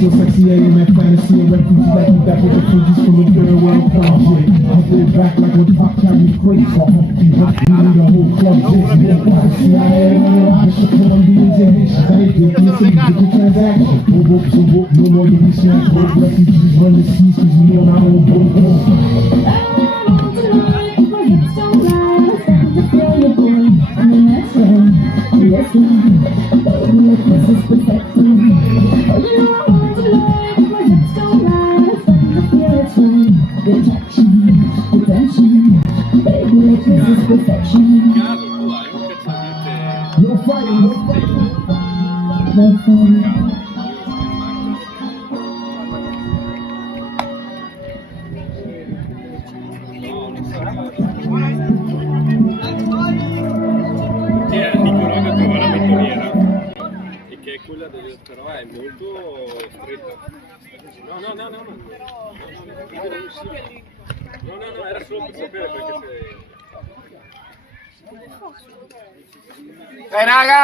So sexy, I am at fantasy, a refugee like you that with the fridges from a third world country. I get back like when pop carry crates off of the whole club dizzy. See, I am the Colombians and Haitians, I ain't getting into the transaction. No more than we snatch, both refugees run the seas, cause we on our own boat. No fighting, no fighting. No fighting. Dicono che trova la betoniera e che quella però è molto stretta. No, era solo per sapere perché Dai raga!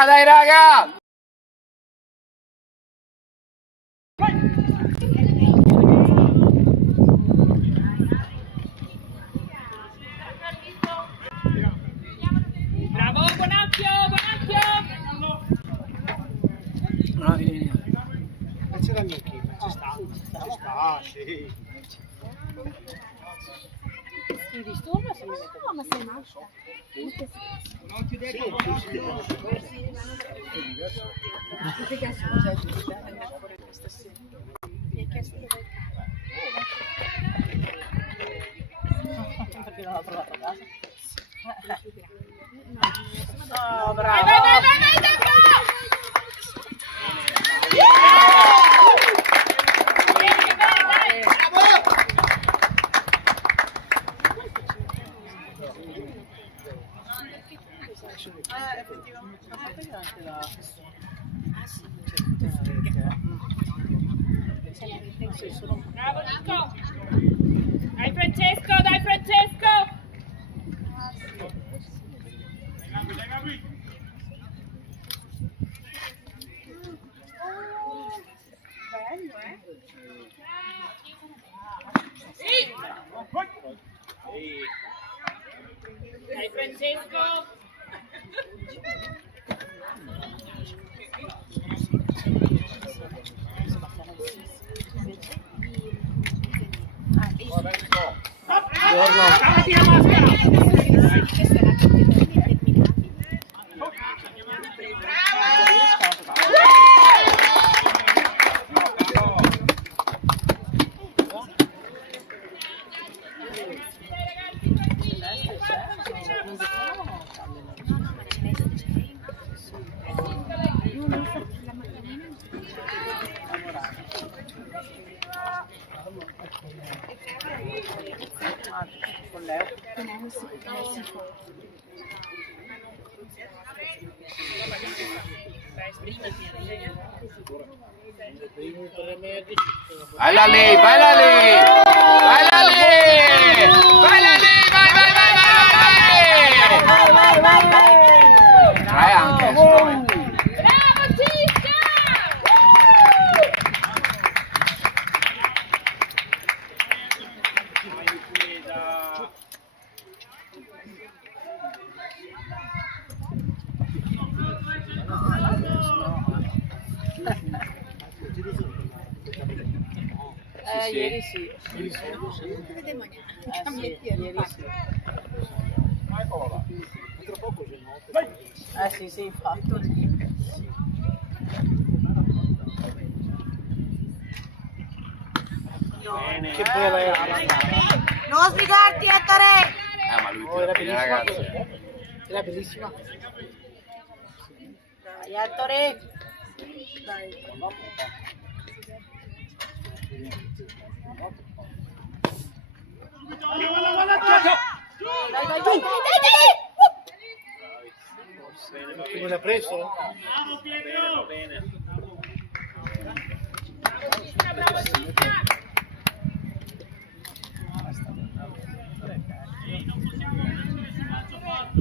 Bravo, Bonacchio! C'è la mia equipe, ci sta, sì. Ti disturba se mi metto? No, ma sei matta. Perché scusa, Giulia, andare fuori questa sera. Mi hai chiesto dove perché non l'ho trovato a casa? No, bravo! Vai! Bravo Nico! Dai Francesco! Bello, Dai Francesco! Baila lì! Vai anche, Bravo Cicca! Ieri sì. Ieri sì. Sì, infatti. Che bella era. Non sbrigarti, Ettore! Ma lui tira bene, ragazzi. Era bellissima. Dai, Ettore! Dai. Come l'ha preso? Bravo Pietro! Bene. Bravo Cicca! Non possiamo vedere se faccio fatto,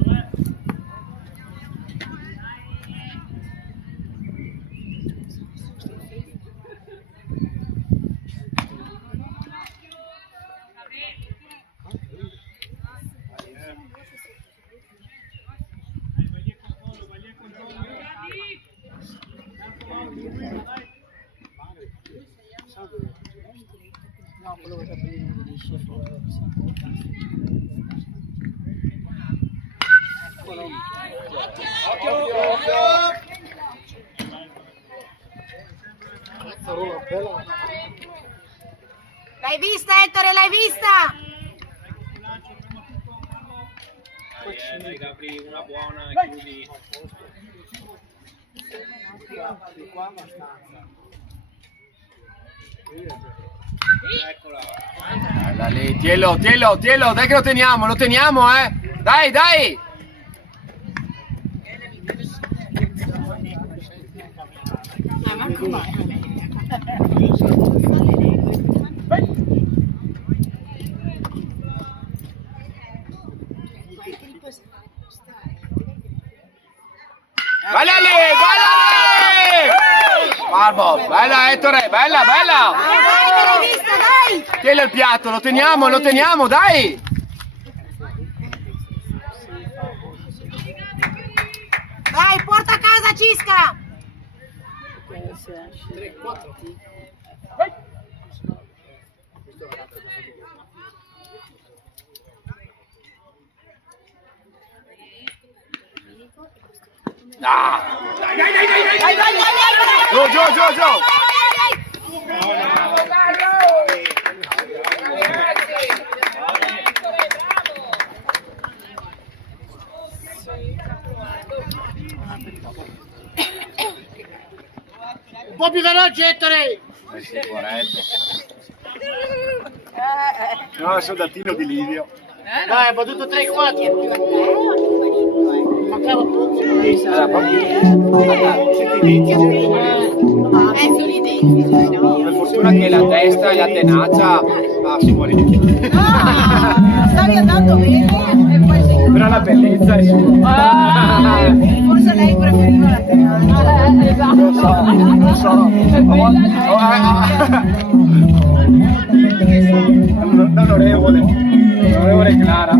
No, quello che capellino liscio fuori. L'hai vista, Ettore, l'hai vista? Dai Gabri, una buona e chiudi. Eccola. Bella lì, tielo, dai che lo teniamo, Dai, dai! Marco vai. Bella lì! Barbo, bella Ettore, bella! Dai, l'hai vista, dai! Tieni il piatto, lo teniamo, dai! Dai, porta a casa Cisca! Ah! Giù! Un po' più veloce, Ettore! No, soldatino di Livio. Dai, ha battuto 3-4. Mancava poco. Sono identici, no? Per fortuna che la testa e la tenacia si morì. Stavi andando bene e poi sei... Però la bellezza è sua. Forse lei preferiva la tenacia. Esatto. Lo so. L'onorevole Clara.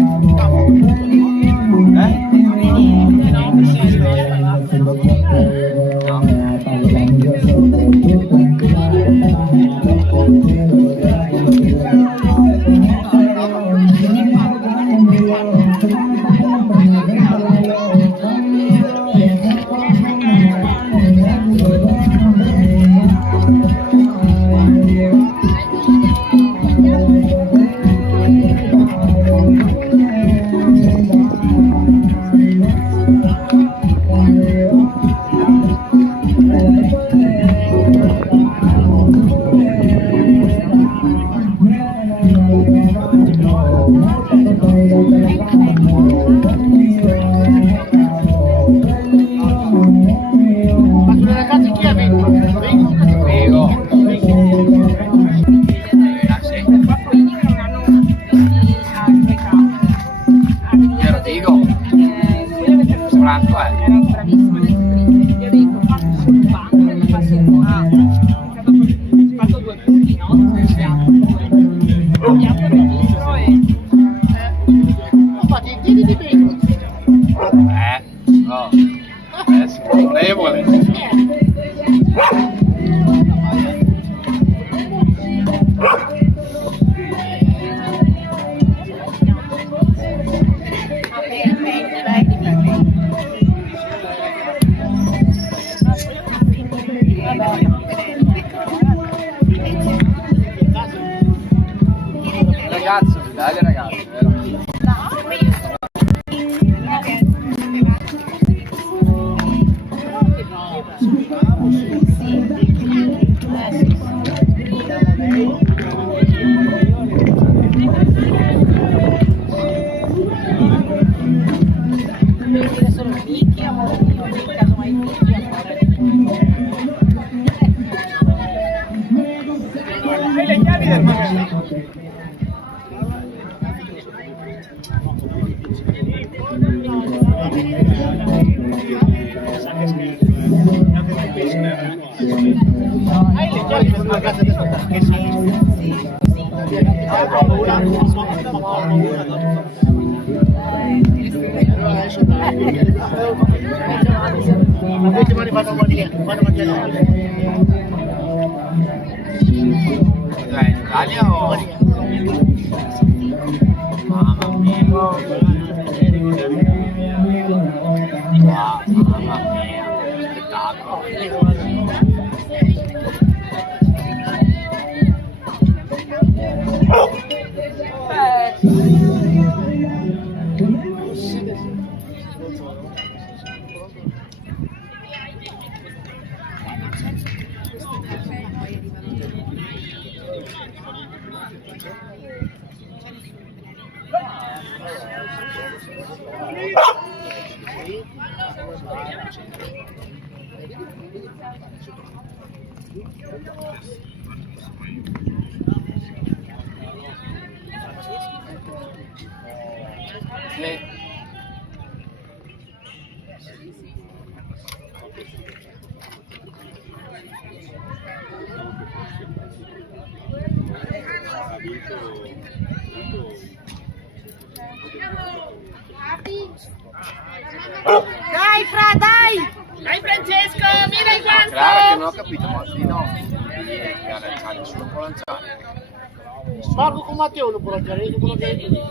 Dai ragazzi, vero? Hai le chiavi del magazzino? Italia o... Mamma mia. Wow, mamma mia, spettacolo. Sì. Dai Fra, dai! Dai Francesco, mira il guanto! Claro che non ho capito, ma di no. Nessuno può lanciare. Marco con Matteo lo può lanciare, io può lanciare.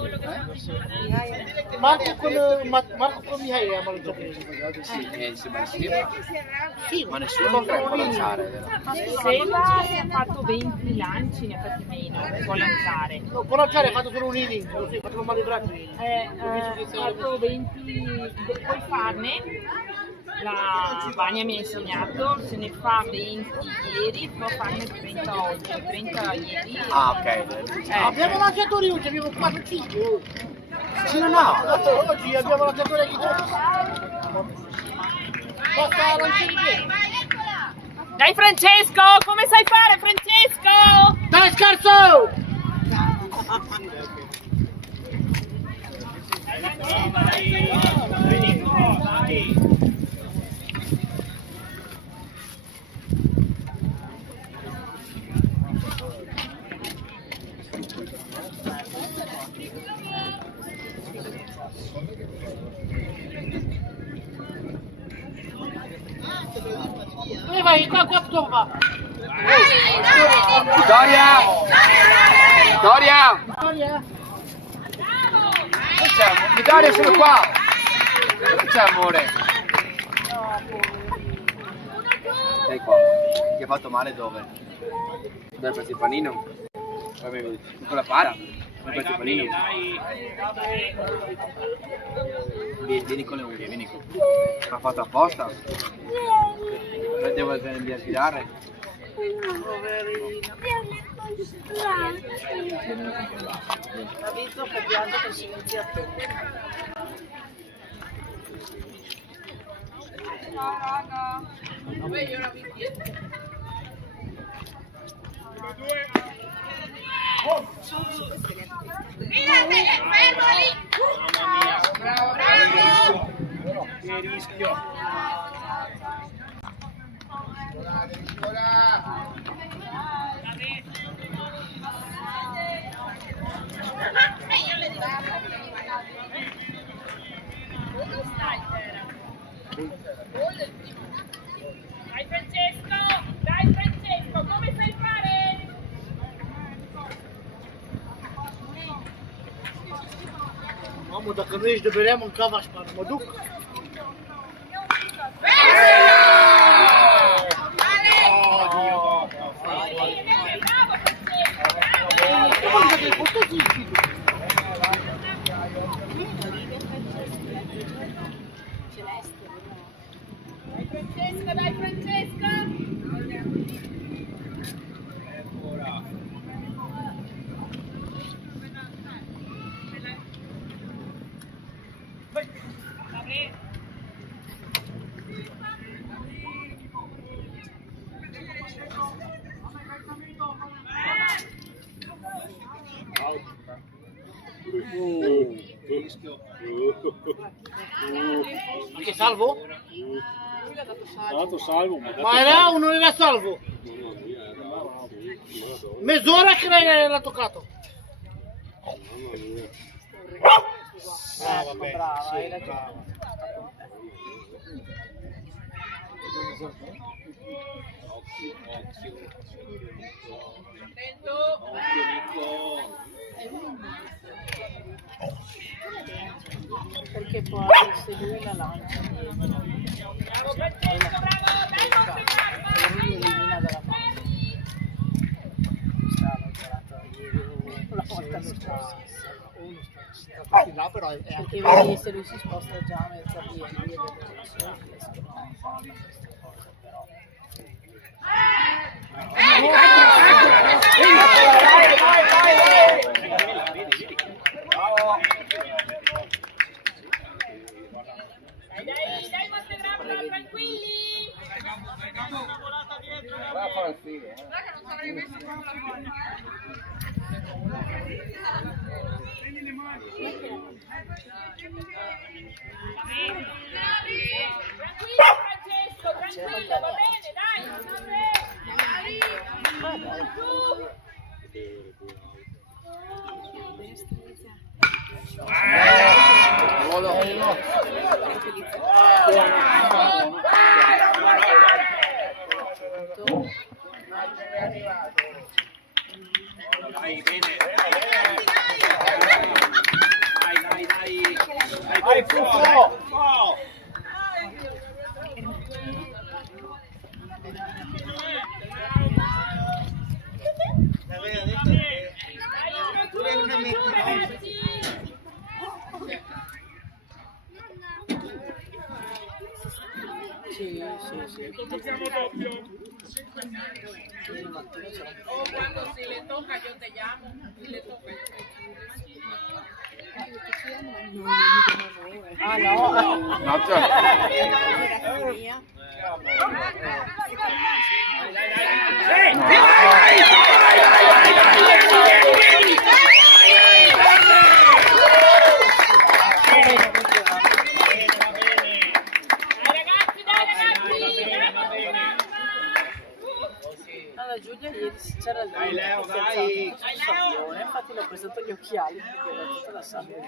Marco con Mihaela ma lo so bene. Sì, sembra sì. Sì, Ma nessuno può lanciare. Sembra che ha fatto 20 lanci, ne ha fatti meno, può lanciare. no, può lanciare, ha fatto solo un inning, così, ha fatto male i bracci. Ha fatto 20, puoi farne, la Vania mi ha insegnato, se ne fa 20 ieri, può farne 30 oggi, 30 ieri. Ah, ok. Abbiamo lanciatori oggi, abbiamo 4-5. Sì, no. Oggi abbiamo lanciatori anche tutti. Basta lanciare bene. Dai Francesco, come sai fare Francesco? Dai scherzo! Vai, qua, dove va? Vittoria! Vittoria! Vittoria! Vittoria, sono qua! Che c'è amore? Dai qua. Ti ha fatto male dove? Dove preso il panino? Con la para? Dove preso il panino? Vieni con le unghie, vieni qua. Ha fatto apposta? Devo venire a tirare? Ha vinto per pianto per silenziato. Ciao raga. Vabbè, io la vinto. Mirate, fermo lì! Bravo, bravo! Che rischio! Dai Francesco, come sai fare? Mamă, dacă nu ești de berea, mâncava și mă duc. Dai Francesco! Che salvo? Ha dato salvo, Ma era o non era salvo? Mezz'ora che l'ha toccato. Vabbè, brava, hai ragione. Attento! poi se lui la lancia dietro. E lui elimina dalla mano. Stava girato ieri la volta scorsa. Là però è Perché vedi se lui si sposta già a mezza via, lui è veloce, riescono a fare queste cose però. Dai, Montegrappa, tranquilli! Va a fare il figo, Tranquillo, Francesco, tranquillo, va bene, dai! Dai, bene. Dai, Puffo! Sì. Quando si le tocca io te llamo, si le tocca. Ah no? No, cioè. Allora Giulia ieri c'era il infatti l'ho presentato gli occhiali perché era tutta la sabbia che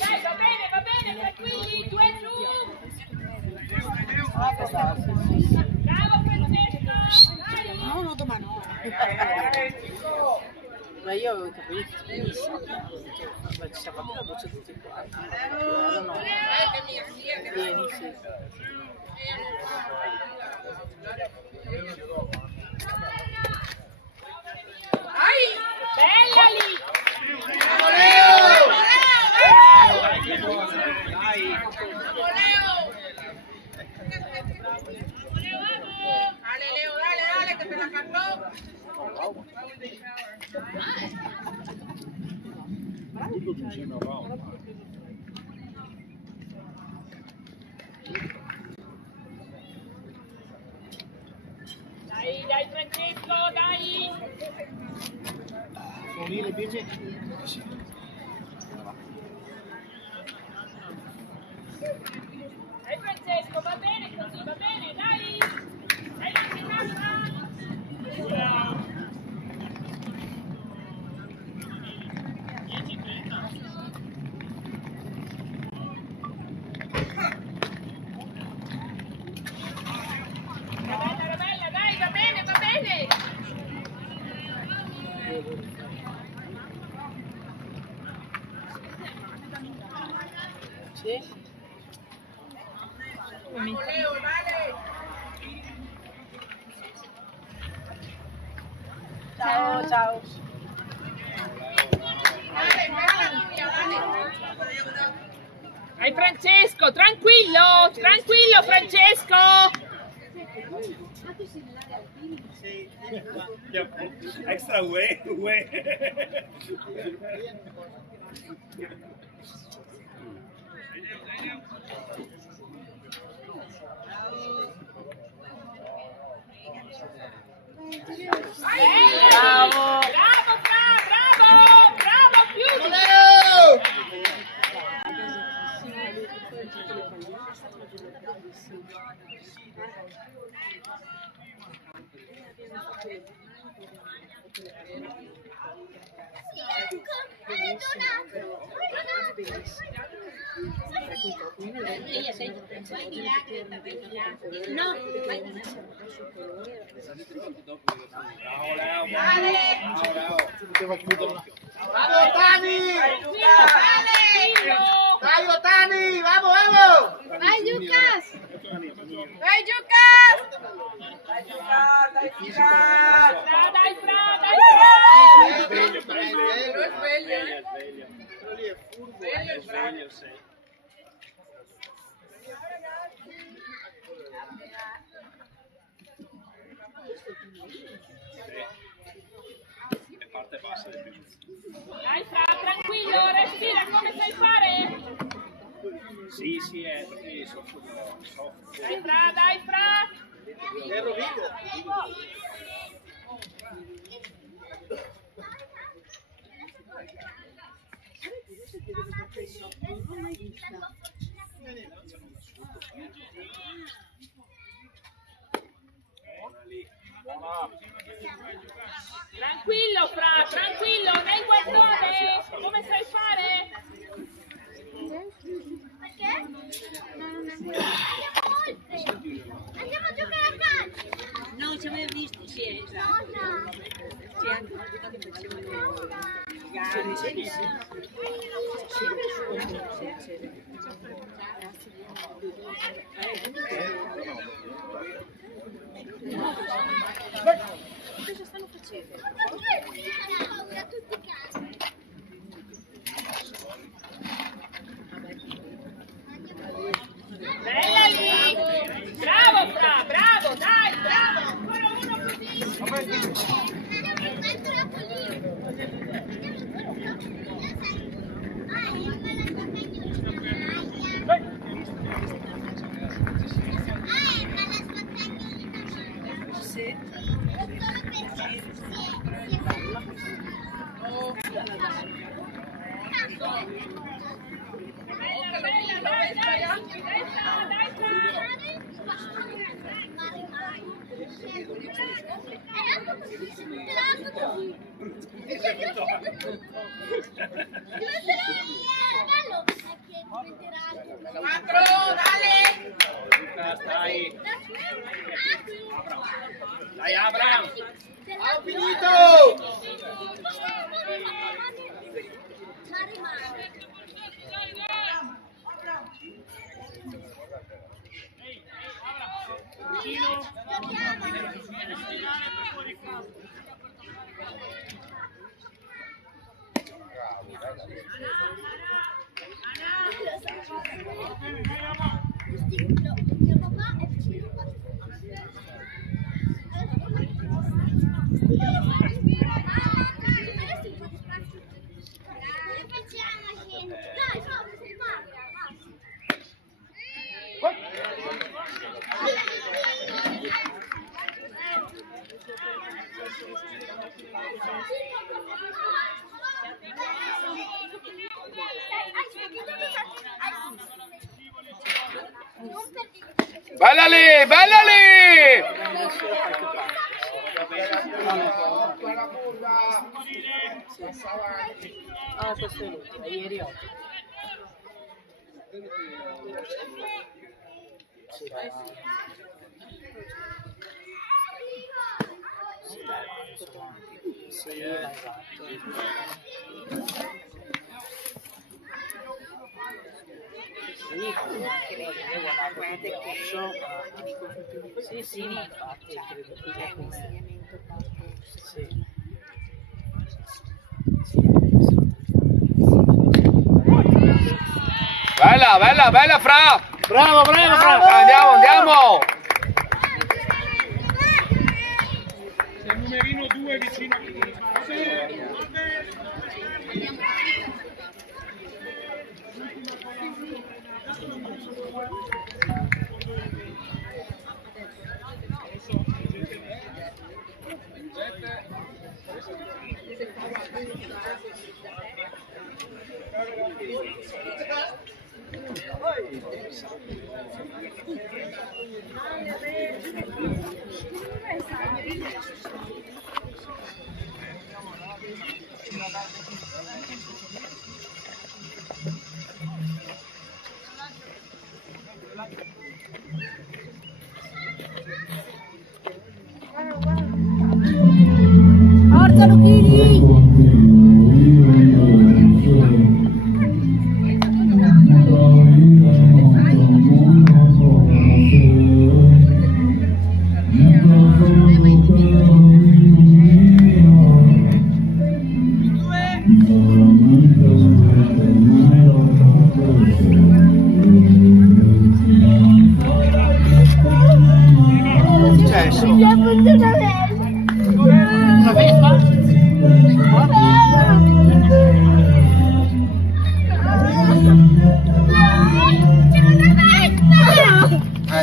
Dai, va bene, tranquilli, 2 giù! bravo Francesco, Dai! no, domani no. Ma io avevo i capelli finissimi, ma ci siamo fatti la doccia tutti quanti. Erano pieni, sì. Bella lì! Dale, Leo, dale, que te la cantó. Dai, Francesco, dai! sono lì le bimbe. Dai, Francesco, va bene così, va bene, dai! Dai, Montegrappa! Bella, dai, va bene, va bene! Sì? Leo, dale. Ciao, ciao. Dai, Francesco, tranquillo, tranquillo, Francesco! Extra way. Bravo! Bravo, bravo, chiudi! Bellissimo, bellissimo. Vamos, Tani! Dai, Otani! Vamos, vamos! Vai, Lucas! Vai, Lucas! Dai, Fra! Sveglio, sveglio. Sveglia. Quello lì è furbo. Sveglio sei. E parte bassa del più. Dai, Fra, tranquillo, respira come sai fare. Sì, è perché soffro. Dai, Fra! Ferro vivo. Tranquillo, Fra, tranquillo, nel guardone, come sai fare? Perché? Andiamo a giocare a calcio! No, ci avevo visto, sì. Cosa? Sì, anche quando facevano le gare. Cosa stanno facendo? Da tutti i cani. Bella lì! Bravo, Fra, bravo, dai, bravo! Ancora uno così! Bella, dai, Dai, Abraham! Ho finito! Mio papà è vicino qua. Dai, come sei Bella lì, bella lì! Ah, questo è l'ultimo, ieri oggi. Sì, esatto. Sì, sì, ma infatti credo che sia come... Sì. Bella, bella, bella Fra! Bravo, bravo, bravo! Andiamo, andiamo! C'è il numerino 2 vicino a Forza Lucchini! Successo. Una vespa?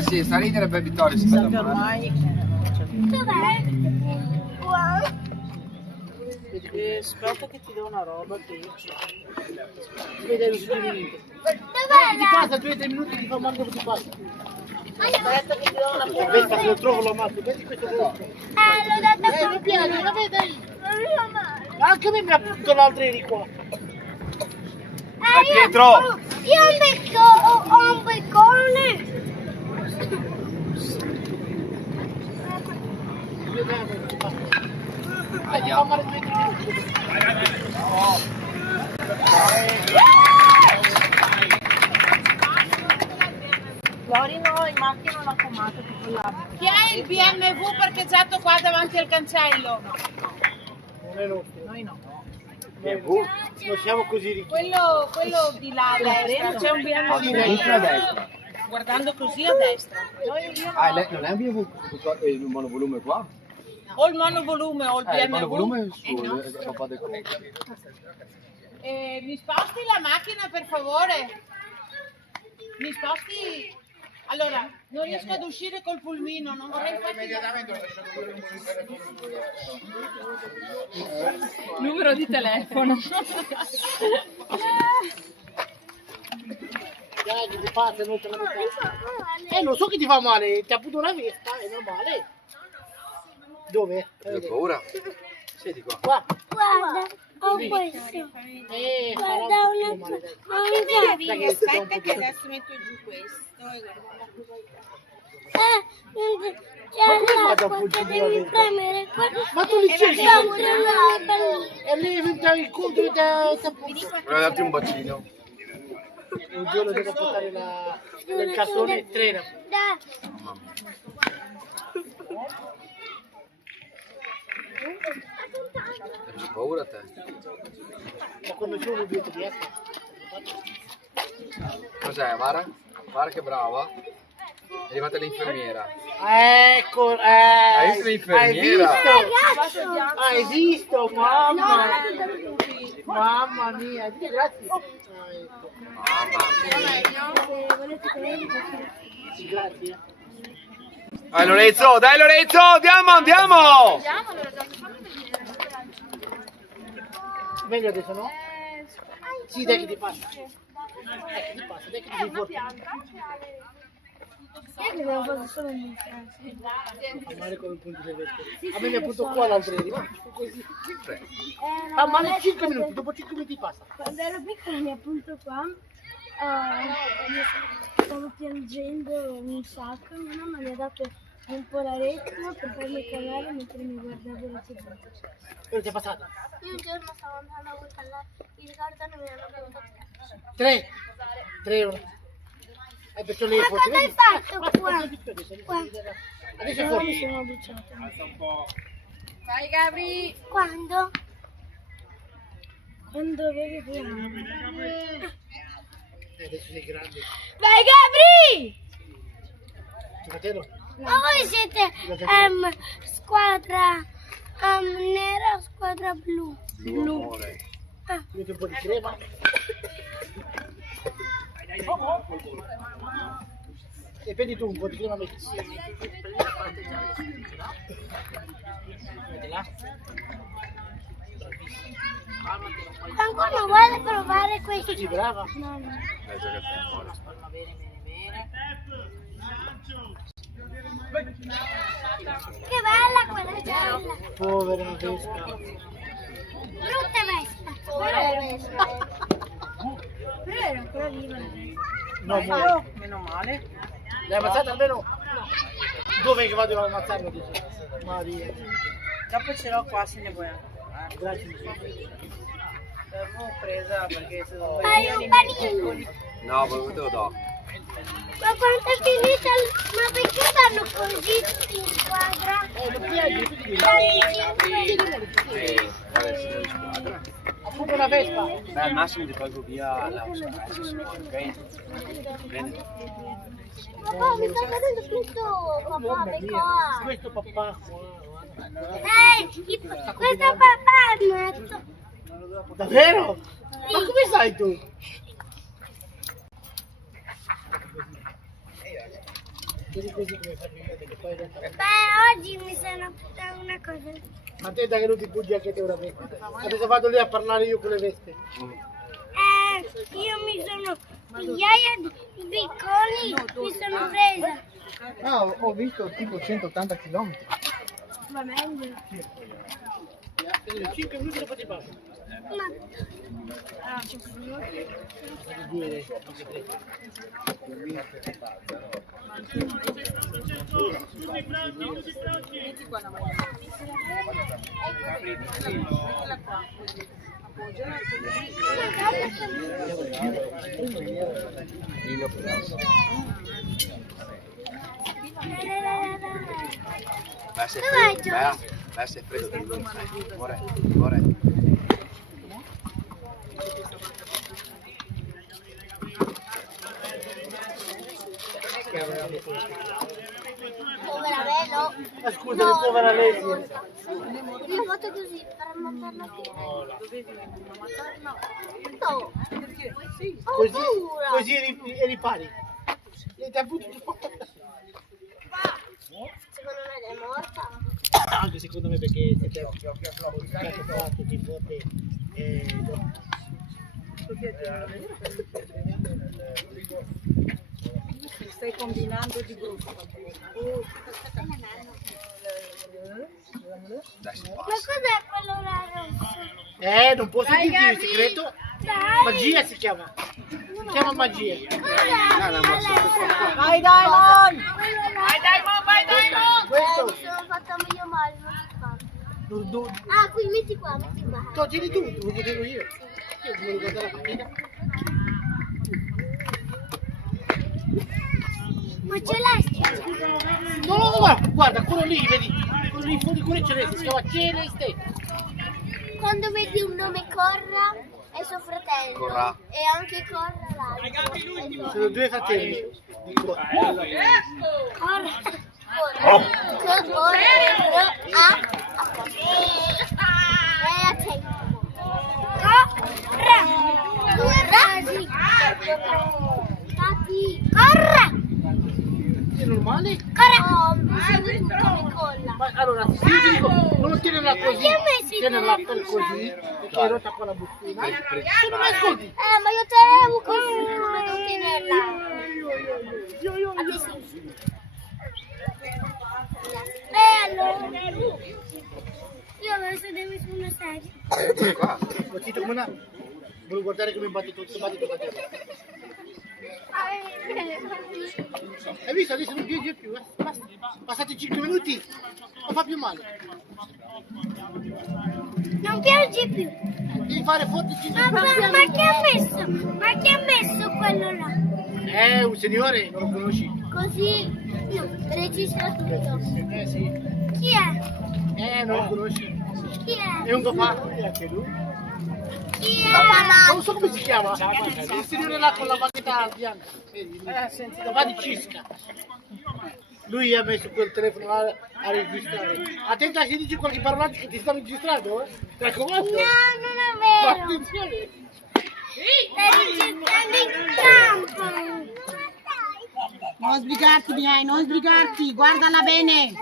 Sì, sta a ridere per Vittorio, si Sa fa che male. ormai Dov'è? Qua. vedi che aspetta che ti do una roba che io c'ho. Vedi il suggerimento. Ti Dov'è? passa 2-3 minuti ti fa manco ti passa. Aspetta che ti do una vespa, se lo trovo lo ammazzo. Vedi questo vespa. L'ho data Mi piace, la vedi lì. non mi fa male. Anche a me mi ha punto l'altra ieri qua. Pietro! Io ho un beccone. Vediamo che ti passa. Ti fa male 2-3 minuti. Florino in macchina non ha fumato tipo là. Chi ha il BMW parcheggiato qua davanti al cancello? Non è nostro. Noi no. Non siamo così ricchi. Quello di là a destra, c'è un A BMW. sinistra a destra. Guardando così a destra. Ah, non è un BMW il monovolume qua? O il monovolume o il BMW. Il monovolume è su, no. papà del Mi sposti la macchina per favore? Mi sposti? Allora, non riesco ad uscire col pulmino, non vorrei farti... Numero di telefono. Dai, che ti passa, non te la metà. Lo so che ti fa male, ti ha avuto una vespa, è normale. Dove? Ho paura. Senti qua. Qua. Guarda, ho questo. Guarda Guarda una... Aspetta che adesso metto giù questo e guarda. C'è l'acqua che devi premere qua. Ma tu li cerchi? Facciamo una pallina. E lì diventa il conto e ti Volevo darti un bacino. un giorno devo portare il cartone in treno. Dai. Mamma mia. C'è paura te? Ma quando c'è un obiettivo di ecco. Cos'è, Mara? Mara che brava. È arrivata l'infermiera. Ecco, Hai visto l'infermiera? Hai visto, mamma? Mamma mia, dite grazie. Sì, grazie. Dai Lorenzo, dai Lorenzo, andiamo! Meglio adesso, no? Sì, dai che ti passa. Che ti passa, dai che ti sei forte. Fa male con il punto di vista. A me mi ha punto qua l'altro ieri. Così. Fa male 5 minuti, dopo 5 minuti passa. Quando ero piccola mi appunto qua, stavo piangendo un sacco, mia mamma mi ha dato un polaretto per farmi calare mentre mi guardavo la tv. Cosa ti è passata? Io un giorno stavo andando a guardare il cartone e mi hanno preguntato 3 euro. Perciò lei è ma forte. cosa hai fatto qua? Adesso è Mi forte. sono bruciata. Vai Gabri! Quando? Quando avevi piano. Adesso sei grande. Vai Gabri! Tuo fratello? Ma voi siete squadra nera o squadra blu? Blu. Metti un po' di crema. E prendi tu un po' di crema metti. Mettila. Ancora vuole provare questo? Sei brava. No, no. Va bene, bene, Che bella quella gialla! bene. Povera vespa. Brutta vespa! Però era ancora viva la vespa. No, muore. Meno male. L'hai ammazzata almeno? No. Dov'è che vado a ammazzarlo? Dice? Maria. Dopo ce l'ho qua se ne vuoi. L'avevo presa perché se non Fai un panino. No, poi te lo do. Ma quanto è finita? Ma perché fanno così in squadra? Adesso di squadra. Appunto una Vespa. Beh, al massimo ti tolgo via la se si può, ok? Bene. Papà, mi sta cadendo tutto. Papà, becco. Questo papà. Questo papà è matto. Davvero? Ma come sai tu? Così come fai che poi in realtà... Beh, oggi mi sono fatta una cosa. Ma te da che non ti puggi anche te una vespa? Adesso vado lì a parlare io con le vesti. Io mi sono migliaia di piccoli, mi sono presa. Ah, ho visto tipo 180 km. Va meglio. 5 minuti dopo ti passo. Ma... Ah, 5 minuti. Vai se freddo, vai se freddo. Amore. Povera Velo. Scusa, povera lei. Io ho fatto così per ammazzarla qui. No. Ho paura. Così eri pari. E ti ha avuto Secondo me è morta. anche secondo me perché siete fatto tipo te. Stai combinando di gruppo. Dai, si Ma passa. cos'è quello là rosso? Non posso dirti il segreto. Dai. Magia si chiama. Si chiama magia. Vai Diamond! Vai Diamond! Questo. Mi sono fatta meglio male, non si fa. Tu Ah, qui metti qua, metti qua. tieni tu, lo potevo io. Io devo guardare la partita. Ma celeste! No, guarda, quello lì, vedi? Quello lì fuori, quello celeste, si chiama Celeste. Quando vedi un nome Corra è suo fratello. Corra. E anche Corra l'altro. Sono due fratelli. Corra. Corra. Due frasi. Corra. È normale? Corra. Oh, mi colla. Ma allora, se io ti dico, non tenerla così, Perché messi tenerla così? così, perché è rotta qua la bustina. Tu non mi ascolti? Ma io tenevo così come non tenerla. A che senso? Allora. Io adesso devo su una sedia. Ma ti come una... Volevo guardare come batte tutto, batte tutto. Hai visto? Adesso non piange più, basta. Passati 5 minuti, non fa più male. Non piange più. Devi fare forte 5 Ma minuti. chi ha messo? Ma chi ha messo quello là? Un signore, non lo conosci? Così registra tutto. Sì. Chi è? Non lo conosci? Chi è? È un papà. E anche lui? Chi è? Non so come si chiama. Il signore là con la maglietta bianca. Papà di Cisca. Lui ha messo quel telefono là a registrare. Attenta se dici qualche parola che ti sta registrando, eh? Mi raccomando. No, non è vero. Attenzione. Stai registrando in campo. Non sbrigarti, Miai, non sbrigarti, guardala bene.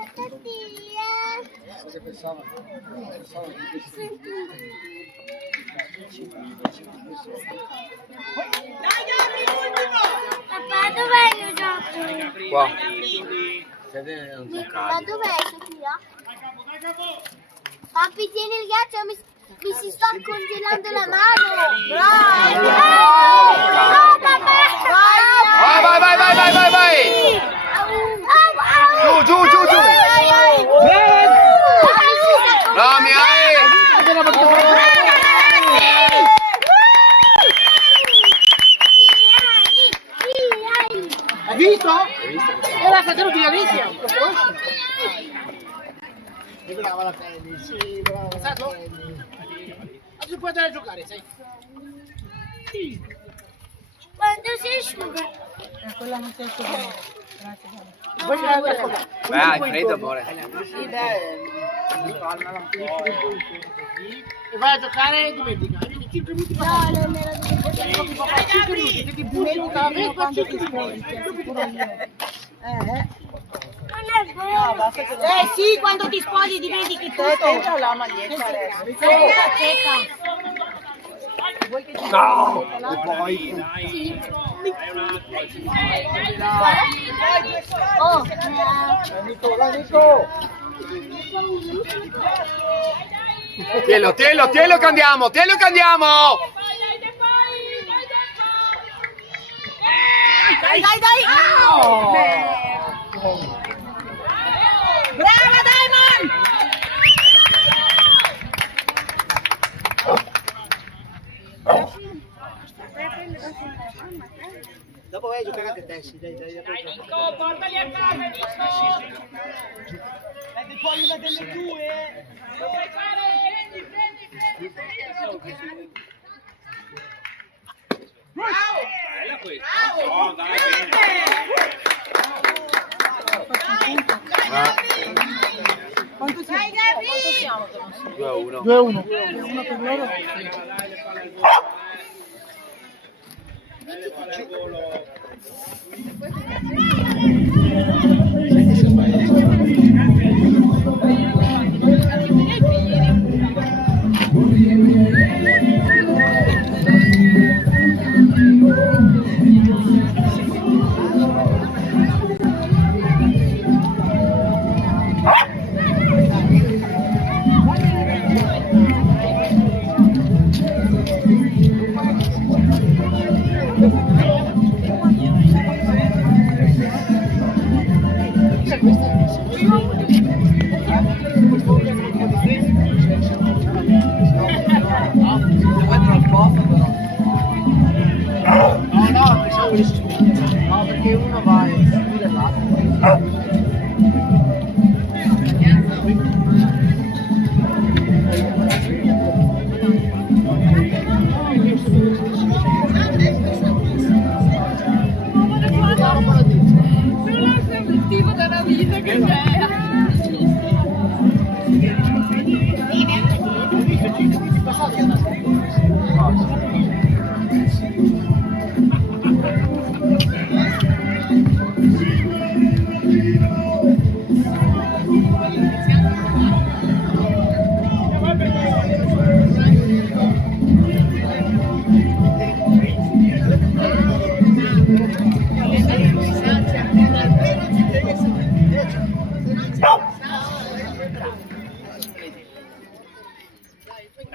Papà, dov'è il gioco? Qua. Ma dov'è Sofia? Papi, tieni il ghiaccio, mi si sta congelando la mano. Bravo! No, papà! Vai! Giù! No, mi hai! E brava la Penny, sì, brava la Penny. Adesso puoi andare a giocare, sai? Sì. Quando si asciuga. Quella non si asciuga. Grazie. Vuoi che andare a giocare? Beh, hai freddo, amore. Sì, beh, calmala. E vai a giocare domenica. 5 minuti No, non me la devo giocare. 5 minuti, che ti dimentica Quando ti sposi, sicuro io. Non è vero. Sì, quando ti sposi dimentichi tutto. Te la maglietta adesso. No! E poi... Oh, Tielo che andiamo, che andiamo! Dai! Brava Diamond! Dopo vai a giocare anche te, sì, dai. Nico, portali a casa, Nico! Dai, poi una delle due! Lo puoi fare? Prendi! Bella questa. Oh, dai, Quanto siamo? 2-1. 2-1. 2-1 per loro. No, perché uno va e chiude l'altro. L'obiettivo della vita che c'era.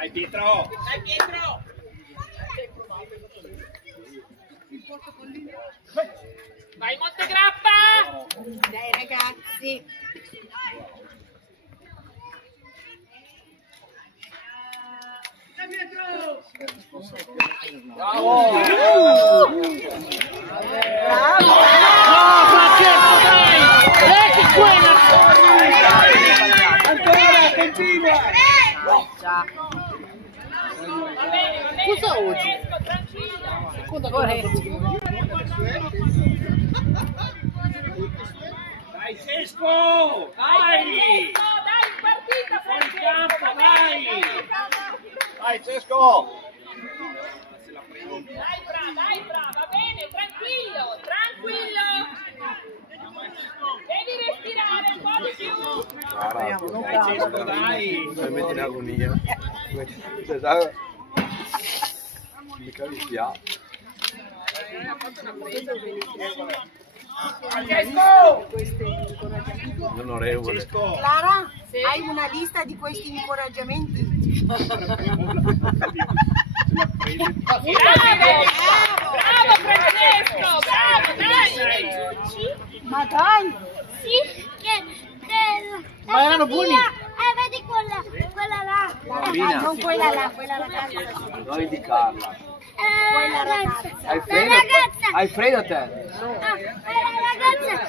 Dai Pietro! Vai Montegrappa! Dai ragazzi. Francesco, dai! Che quella! Ancora, continua! Va bene, Cosa oggi? Francesco, tranquillo! Seconda cosa. Dai Cesco! Dai, Dai! Francesco, dai, partita, Francesco! campo, Va vai! bene, Dai Cesco! Dai, Bra, va bene, tranquillo! Devi respirare un po' di più! Dai Cesco, dai! Mi metti in agonia. Mica mi piace. Francesco! Onorevole. Clara, hai una lista di questi incoraggiamenti? Bravo Francesco, bravo, dai! Ma dai! Sì, che Ma erano buoni? vedi quella là. Bambina. Non quella là, quella ragazza. Non indicarla. la ragazza. Alfredo? La ragazza. Alfredo te? Ah, la ragazza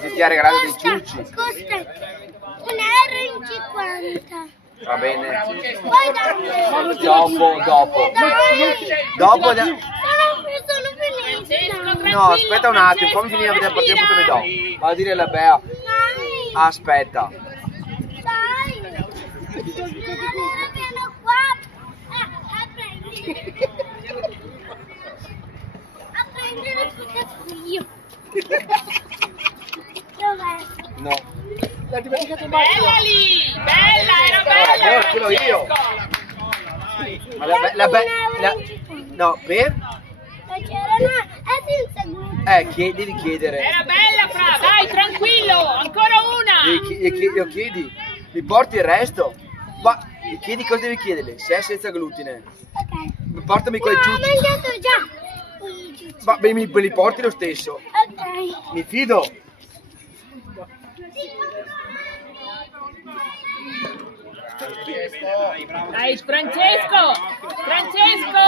Che ti ha regalato dei ciucci? Costa 1,50 €. Va bene. Poi dammi. Dopo. Dopo sono finita. No, aspetta un attimo, fammi finire a vedere quanto tempo te ne do. Vado a dire alla Bea. Dai. Aspetta. Dai. Vieni qua. Prendi. A prendere tutto io. Dov'è? No. L'ha dimenticato in Bella macchina. lì! Bella, era bella! Allora, ce l'ho io. Ma no, per? È senza glutine. Devi chiedere. Era bella, Fra! Dai, tranquillo! Ancora una! Glielo chiedi. Mi porti il resto? Ma gli chiedi cosa devi chiederle? Se è senza glutine. Ok. Portami quei No, ho ciucci. mangiato già. Ma me li porti lo stesso. Ok. Mi fido. Dai, Francesco! Francesco!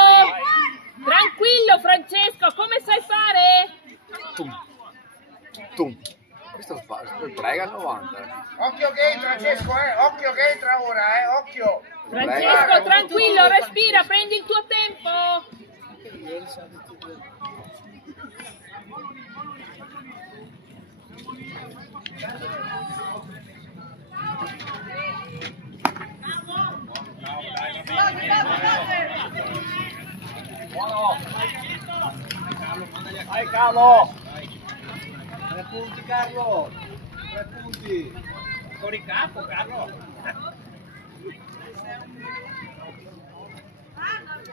Tranquillo, Francesco! Come sai fare? Tum. Questo sbaglio. Prega al 90. Occhio che entra, Francesco, occhio che entra ora, occhio. Francesco, tranquillo, respira, prendi il tuo tempo! Vai Carlo! 3 punti Carlo! 3 punti! Fuori campo, Carlo.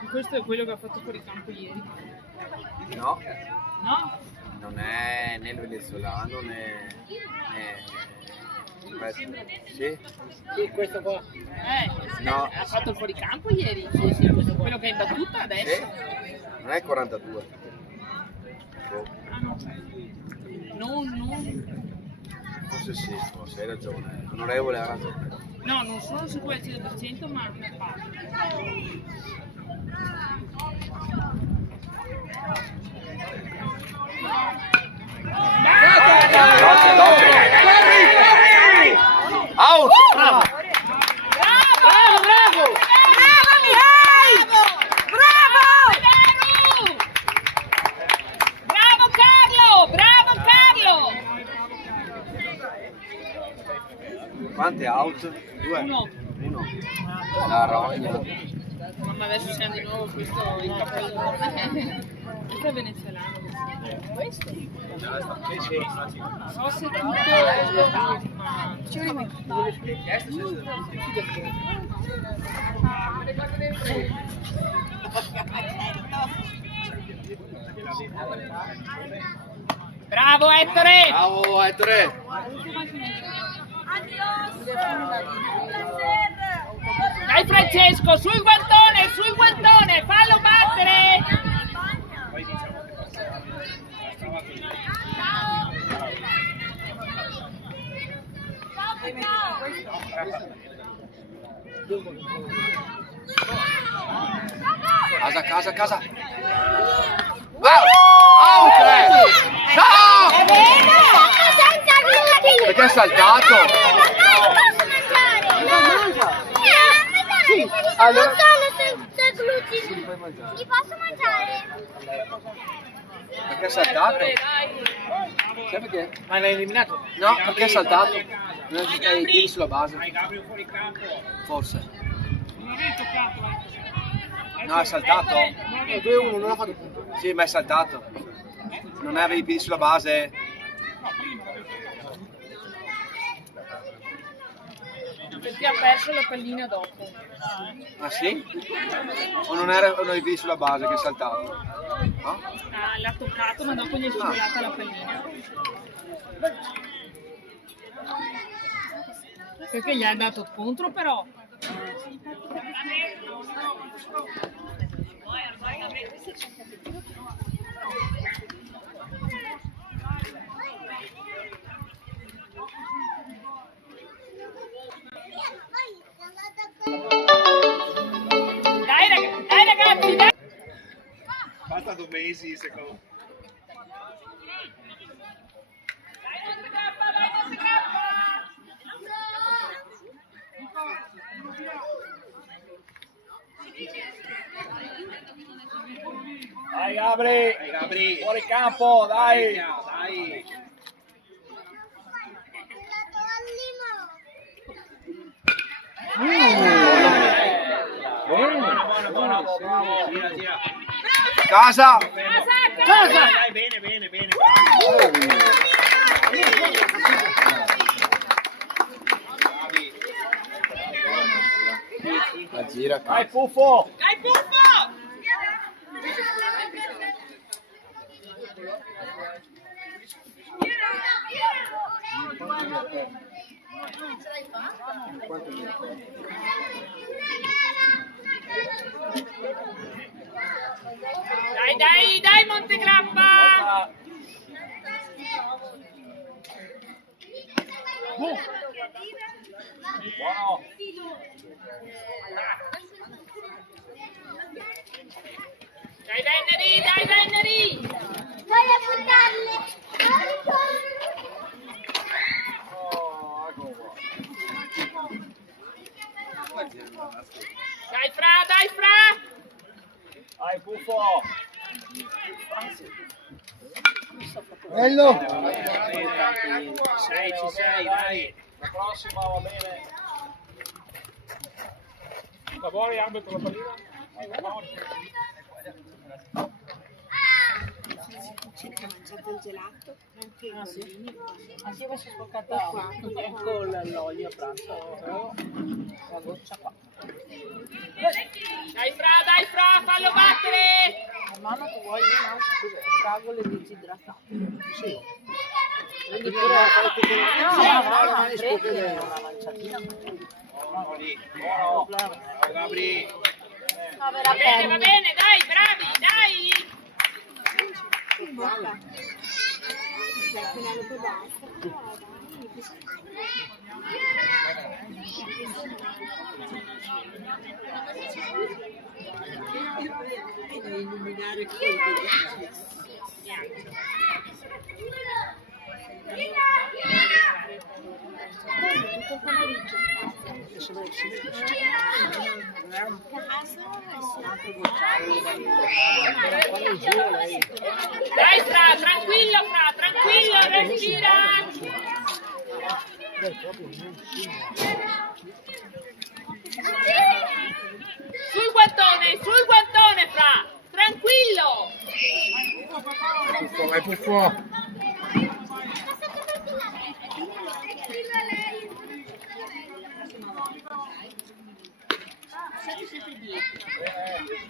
Questo è quello che ha fatto fuori campo ieri. No, No? non è né il venezuelano né... Sì? Sì, questo qua. No. Ha fatto il fuoricampo ieri? Sì, sì, questo è quello che è in battuta adesso. Sì? Non è 42. Ah no. Non. Forse sì, forse hai ragione. Onorevole ha ragione. No, non sono sicuro al 100%, ma una parte. Out! Bravo! Quante out? 2? Uno. 1. La rogna. Mamma, adesso siamo di nuovo questo il cappellone. Questo è venezuelano. Questo? So se Bravo Ettore! Bravo Ettore! Dai Francesco, sul guantone, fallo battere! Casa! Wow! Out! No! Senza glutine. Perché hai saltato? Sì, allora- non sono senza glutine. Li puoi mangiare. Li posso mangiare? Perché hai saltato? Sai perché? Ma l'hai eliminato? No, perché hai saltato? Non hai i piedi sulla base. Hai Gabriel fuori campo. Forse. Non è toccato, No, hai saltato? 2-1, non ha fatto punto. Sì, ma hai saltato. Non avevi i piedi sulla base. perché ha perso la pallina dopo. Ah sì? O non erano i piedi sulla base che hai saltato? No? Ah, l'ha toccato ma dopo gli è scivolata la pallina. Perché gli ha dato contro però. Dai stato mesi, secondo. Dai Gabri! Dai, Gabri! Fuori campo, dai! Dai! Buono, bravo! Gira, gira! Casa! Casa! Dai, bene, bene, bene! La gira, Dai Puffo! Dai, Puffo! Dai, dai, dai, Montegrappa! Buono! Dai, Veneri, dai, Veneri! Vai a buttarle! Dai, Fra, dai, Fra! Dai Puffo! Bello! Ci sei, dai! La prossima va bene! La vuoi arbitro la pallina? C'è mangiato il gelato? Anche Ah sì? Anche io mi sono sporcata con l'olio a pranzo, la goccia qua. Dai, Fra, fallo battere! Mamma, tu vuoi una fragole disidratate? Sì. Prendi pure qualche prendi una lanciatina. Buono! Gabri! Va bene, dai, bravi, dai! In bocca. La Penelope basta. devi illuminare il Tutto il pomeriggio. Dai, Fra, tranquillo, respira! Sul guantone, Fra! Tranquillo! Vai Puffo!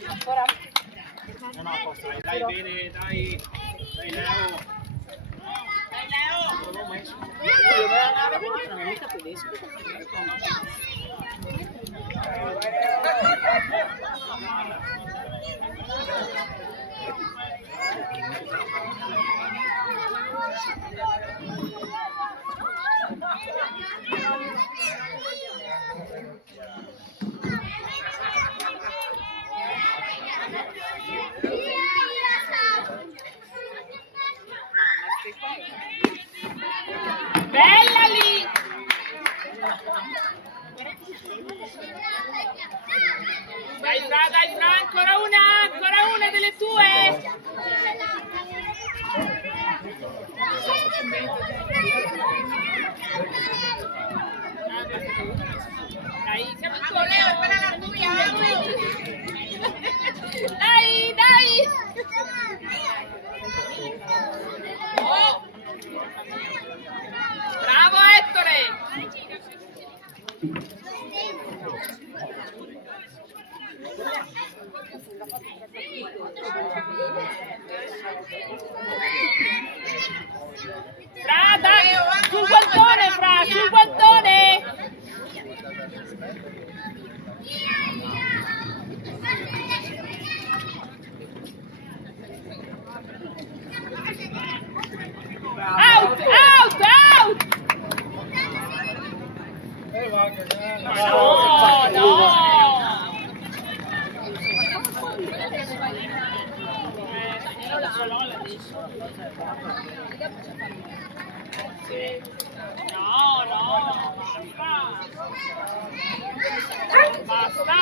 Ancora? No, posso, dai bene, dai Leo! Io non mica tedesco. Bella lì! Dai, Fra, ancora una delle tue! Dai, siamo ancora! Dai! Oh! Bravo Ettore! Fra, dai! Sul guantone, Fra! Sul guantone! Out! Va a cagare! No, no, basta. Basta.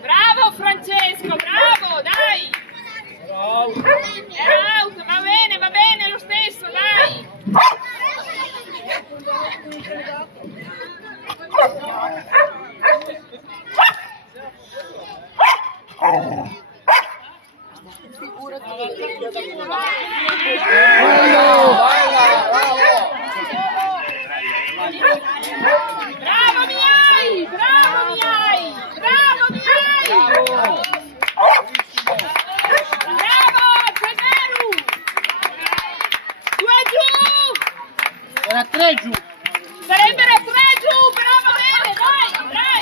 Bravo Francesco, bravo, dai. Era out, va bene lo stesso, dai. Bravo Miai, bravo Miai, bravo Miai. Bravo Ceneru. 2 giù. Era 3 giù. Sarebbero 3 giù, però va bene, dai.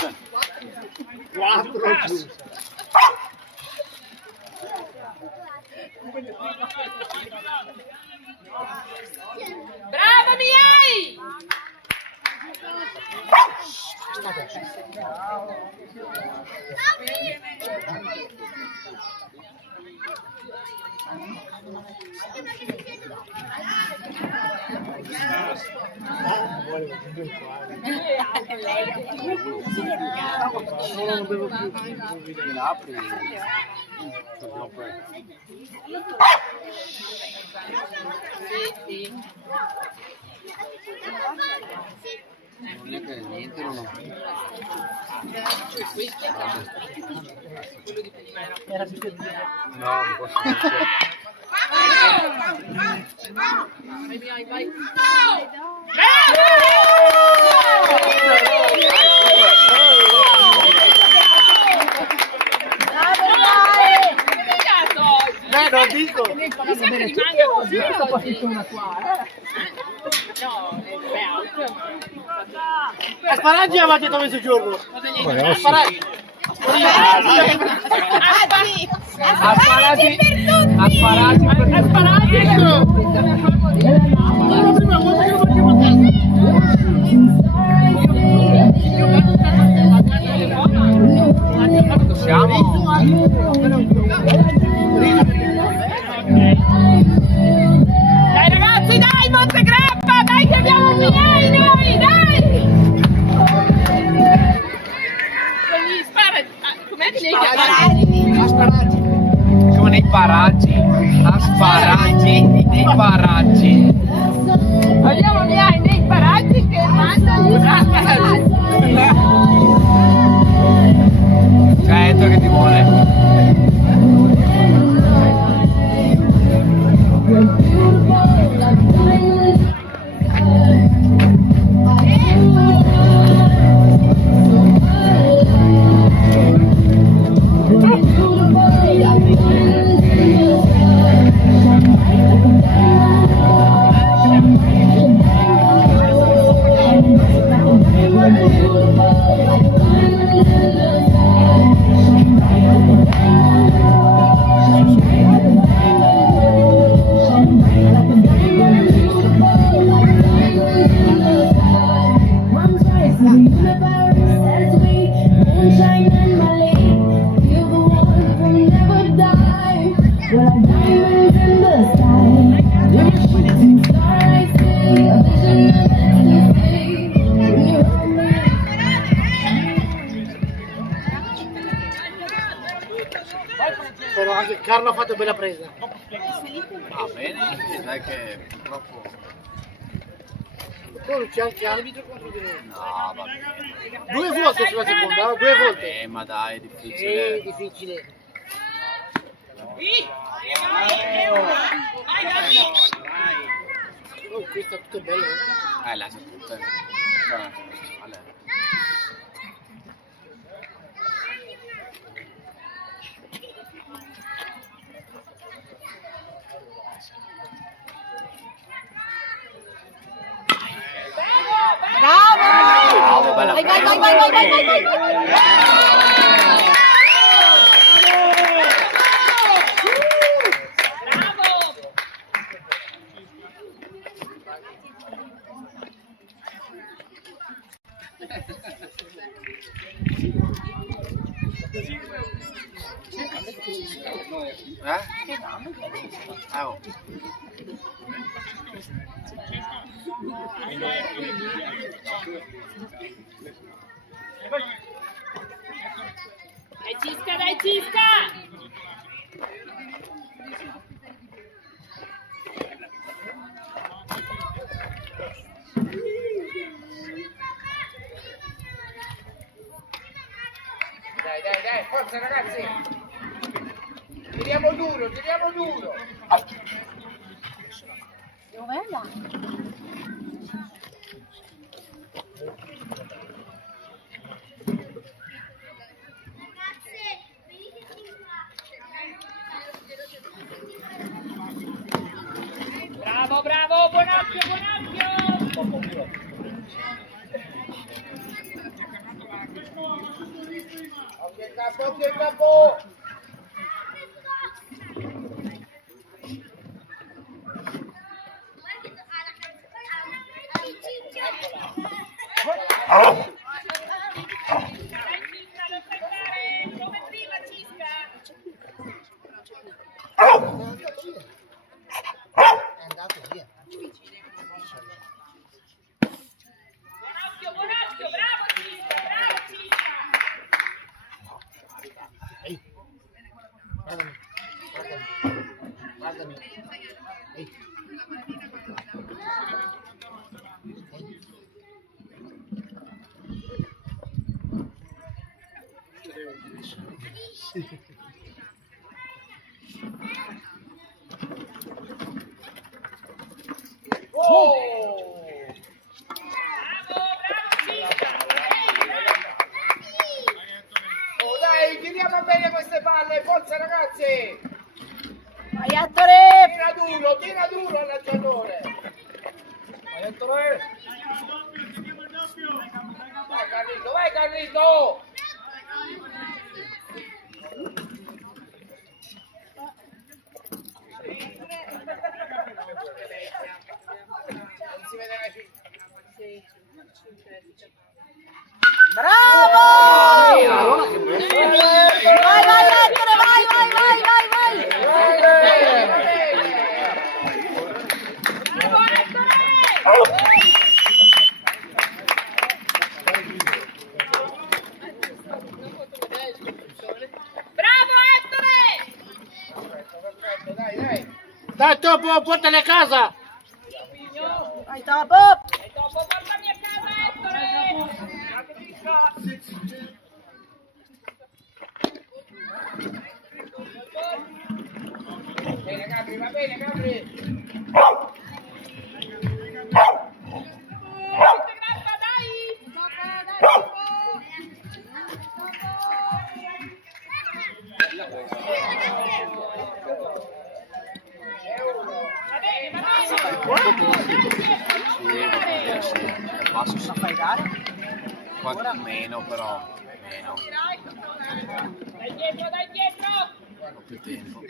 4 giù. Bravo Miei. Non bevo più. Non è che niente, non ho. Era più che No, non posso dire. Lo dico. Mi sembra che rimanga così oggi. No, è out. Asparaggi avete dove soggiorno? Asparaggi. Dai ragazzi, dai Montegrappa, dai che abbiamo i miei noi, dai! Com'è che nei Asparaggi. Come nei paraggi. Asparaggi nei paraggi. Abbiamo i miei nei paraggi che mangiano gli asparaggi. Certo che ti vuole. Però anche Carlo ha fatto bella presa. Va bene, sai che purtroppo. Poi c'è anche arbitro contro di noi. No, va bene. 2 volte sulla seconda, 2 volte. Ma dai, è difficile. È difficile. Oh, questa è tutto bello. Lascia tutto. Allora. Bravo! Bella Vai, vai, vai, vai, vai, vai, vai, vai. Oh. Dai Cisca, dai Cisca! Dai, forza ragazzi! Tiriamo duro, tiriamo duro! Dov'è là? Bravo, bravo, buon occhio, buon occhio! Occhio il capo! Come prima Cisca! È andato via. Buon occhio, bravo Cisca, bravo Cisca! Ehi, guardami, guardami. Ehi. Oh dai, tiriamo bene queste palle, forza ragazzi! Vai Ettore! Tira duro al lanciatore! Vai Carlito! Non si vede la Bravo! Vai Ettore, vai! Bravo Ettore! Dai Topo, portali a casa! Vai Topo! E dopo portami a casa Ettore! Bene Gabri, va bene Gabri! Quanto meno però, meno. Dai dietro! Ho più tempo.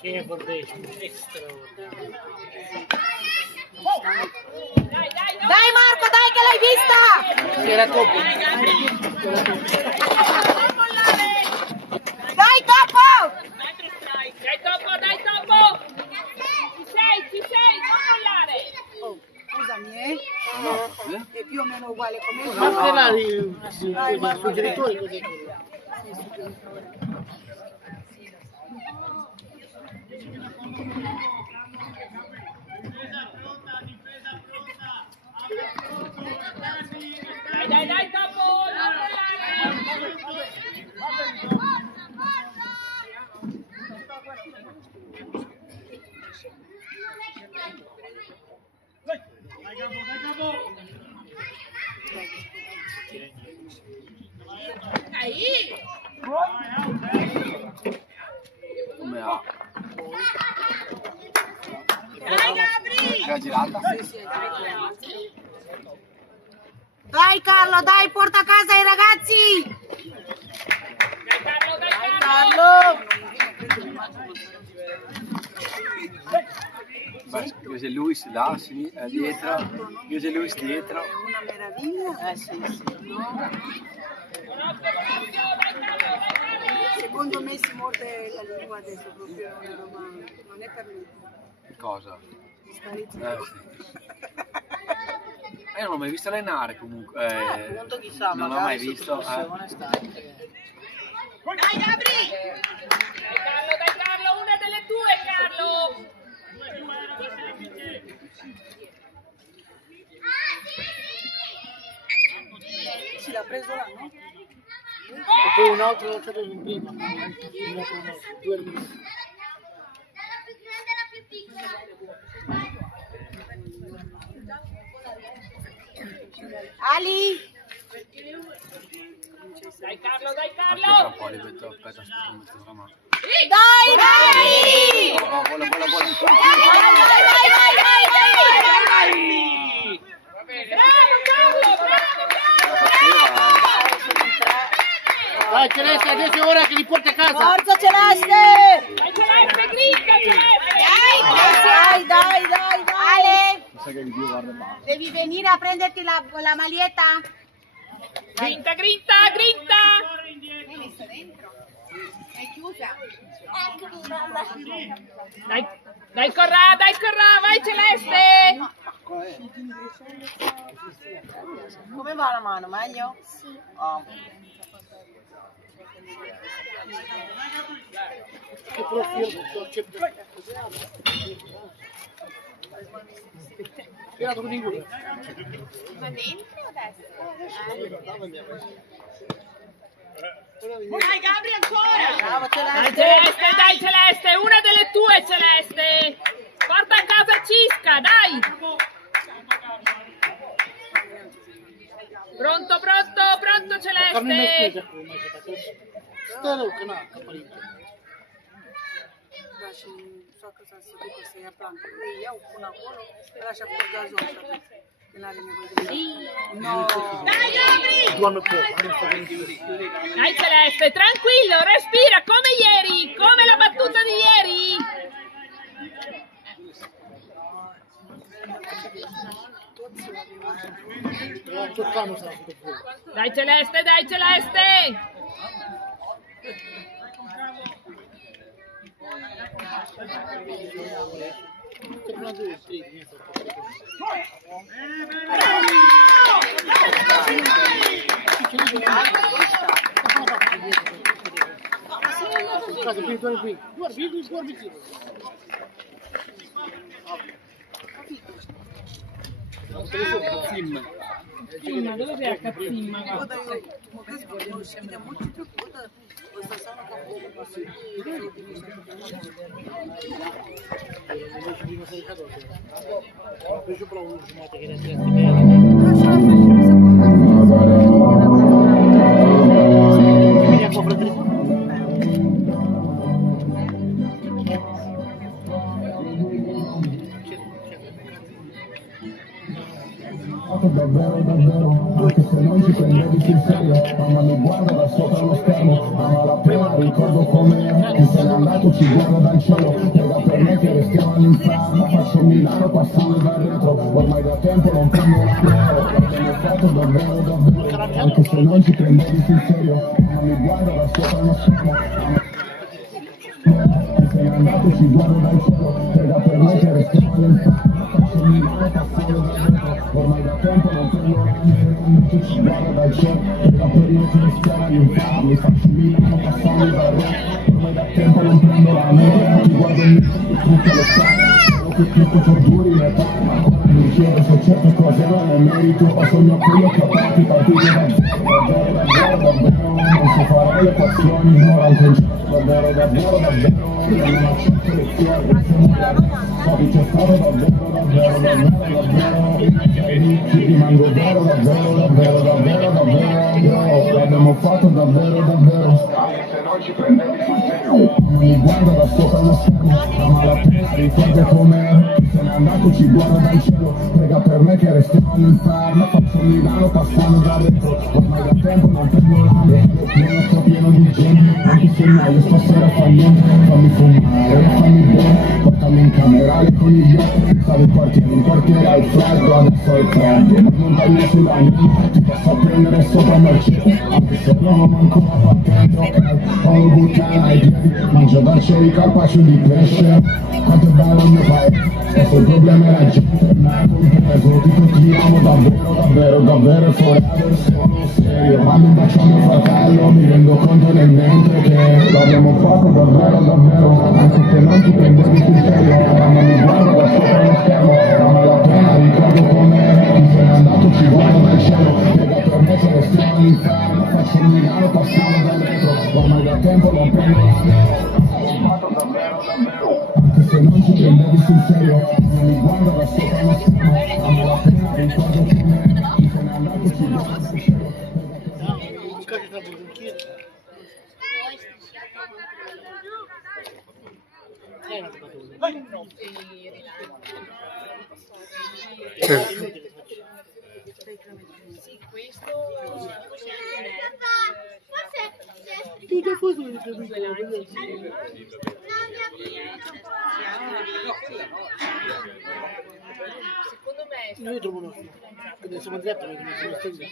Che bordeggio, straordinario. Dai Marco, dai che l'hai vista! Era Topo. Dai Topo! Dai Topo! Ci sei, non mollare! Oh, scusami, è più o meno uguale come Ma che là i suoi genitori cos'è quello? Dai Topo! Non mollare! Come ha? Dai Gabri! L'ha girata? Dai Carlo, dai, porta a casa i ragazzi! Dai Carlo! Io c'è Luis là, a sinistra, dietro, io c'è Luis dietro. È una meraviglia. Sì. No? Secondo me si morde la lingua adesso, proprio è una roba, non è per me. Che cosa? Stare Sì. Io non l'ho mai visto allenare comunque. Appunto chissà, non l'ho magari mai su visto. pressione sta anche. Dai Gabri! Dai Carlo, una delle tue Carlo! Sì, l'ha preso là, no? E poi un altro lanciato in prima. Due all'inizio. Ali! Dai Carlo, dai Aspetta un Carlo! po', aspetta, aspetta la mano. Dai, dai! Oh, vola. Bravo Carlo, bravo! Dai Celeste, adesso è ora che li porti a casa. Forza Celeste! Dai Celeste, grinta Celeste! Dai! Ale! Mi sa che il Dio guarda male. Devi venire a prenderti la maglietta? Grinta! È chiusa. Dai Corrà, vai Celeste! Come va la mano? Meglio? Sì. Oh. Che profilo, c'è tirato con il culo. Ma dentro o adesso? Dai Gabri ancora! Bravo Dai Celeste, una delle tue Celeste! Porta a casa Cisca, dai! Pronto Celeste! Stare o canale, capolito. Dași soacră să se ducă să ia plantă. Ei iau până acolo, îl așa cu gazul așa, că n-are nevoie de no. Dai Gabri! Dai Celeste, tranquillo, respira come ieri, come la battuta di ieri! Dai Celeste! Cazzimma, dove sei a Cazzimma? Mă gândesc că nu știu de mult ce trecută, ăsta înseamnă că davvero, anche se non ci prendevi sul serio, mamma mi guarda da sopra lo schermo, ma la prima ricordo come tu sei andato, ci guardo dal cielo, prega per me che restiamo all'inferno, faccio Milano passando dal retro, ormai da tempo non prendo l'aereo, l'abbiamo fatto davvero, anche se non ci prendevi sul serio, mamma mi guarda da sopra lo schermo, tu sei andato, ci guardo dal cielo, prega per me che restiamo all'inferno, faccio Milano passando dal retro, ormai da tempo non prendo l'aereo, ci guardo dal cielo, prega per me che restiamo all'inferno, mi faccio Milano passando dal retro, ormai da tempo non prendo l'aereo, ti guardo in me, tutte le strade, che tutto torturi ne parla, mi chiedo se certe cose non le merito, o sogno quello che ho fatto, partite davvero, non so fare le passioni, ignorante in cielo, davvero, non accetto lezioni, so che c'è stato davvero, ci rimango davvero, io l'abbiamo fatto davvero, se non ci prendevi sul serio, mi guardo da sopra lo schermo, ma la prima ricordo come n'è andato ci guarda dal cielo, prega per me che restiamo all'inferno, faccio Milano passando da dentro, ormai da tempo non prendo l'amo, sto pieno di gente, anche se meglio stasera fa niente, fammi fumare, fammi bene, portami in camerale con gli occhi, stavo in quartiere al freddo, adesso è freddo, non montagne sulla niente, ti posso prendere sopra Mercedes, anche se non ho manco la patente, ok, ho un bucana ai piedi, mangio dolce di carpaccio di pesce, quanto è bello il mio paese, questo il problema è la gente, me è compreso, ti amo davvero, davvero, davvero, forever, sono serio, quando un bacio a mio fratello, mi rendo conto nel mentre che l'abbiamo fatto davvero, davvero, anche se non ti prendevi sul serio, ma mi guardo da sopra lo schermo, non me la pena, ricordo come chi se n'è andato ci guarda dal cielo, prega per me che restiamo all'inferno, faccio Milano passando da dentro, ormai da tempo non prendo il nero, l'abbiamo fatto davvero, davvero, anche se non ci prendevi sul serio, non mi guardo da sopra lo schermo, non me la pena, ricordo come chi se n'è andato ci guarda dal cielo. Sì, questo Tutto fuori di secondo me noi trovo uno, quindi siamo diretti perché non siamo stati.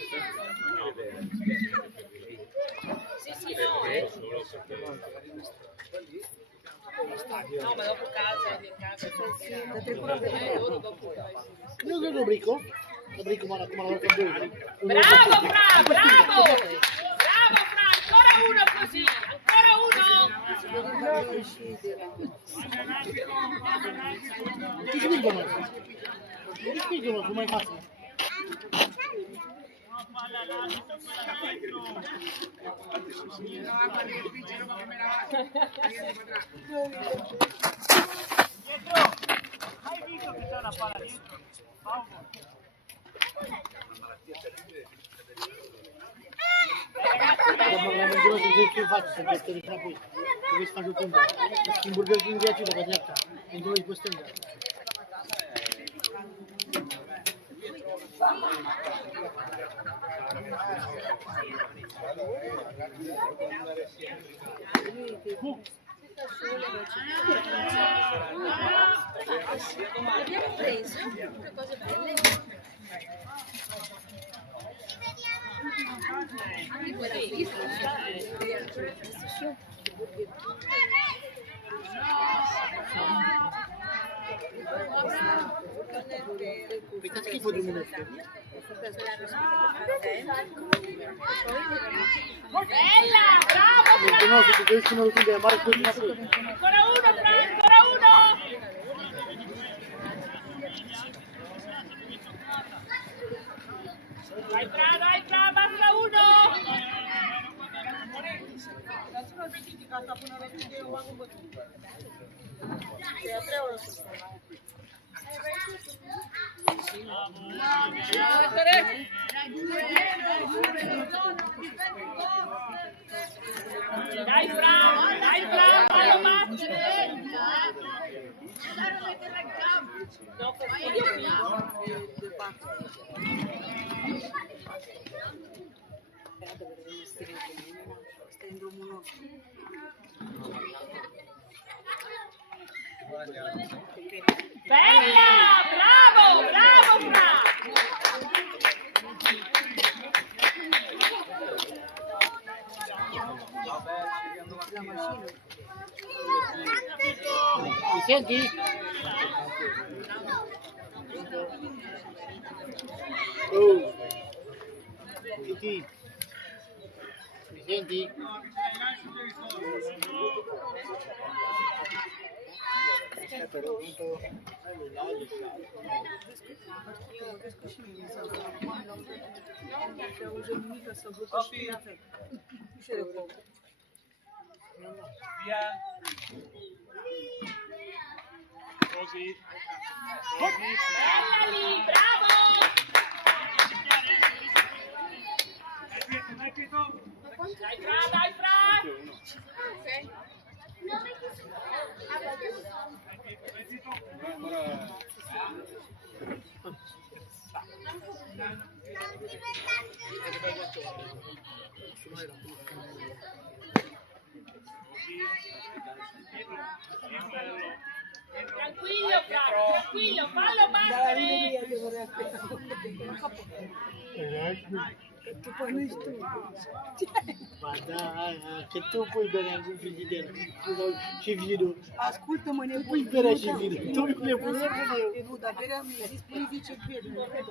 sì, no, ma dopo casa, in casa, loro dopo Io che lo brico ma la volta due. Bravo Fra, bravo! Bravo Fra, ancora uno così, ancora uno! Ti spingono? Ti spingono come faccio? Hai visto che c'è una palla dietro? Che faccio se questo di qui? Dove sta giocando? In Burger King dietro da Gazzetta, in dove questo è andato? Abbiamo preso due cose belle. Anche quella Che schifo di minuto. bella, bravo! No, se ti riescono a raggiungere Marco di Ancora uno, Fra, ancora uno! Dai Fra, basta uno! Dai Fra, fallo Matti! No, bella! Bravo, bravo Fra! Mi senti? Oh, Titi, mi senti? Però tanto Così. Bella lì, bravo! Dai Fra! Ok. Fallo Dalla battere! libreria che vorrei che poi non studi. Ma dai, che tu puoi bere anche un frigidaire. Ci vedo. Ascolta, ma ne Puoi bere ci vedo. Tu mi puoi Non bere. è venuta per a me, si dice che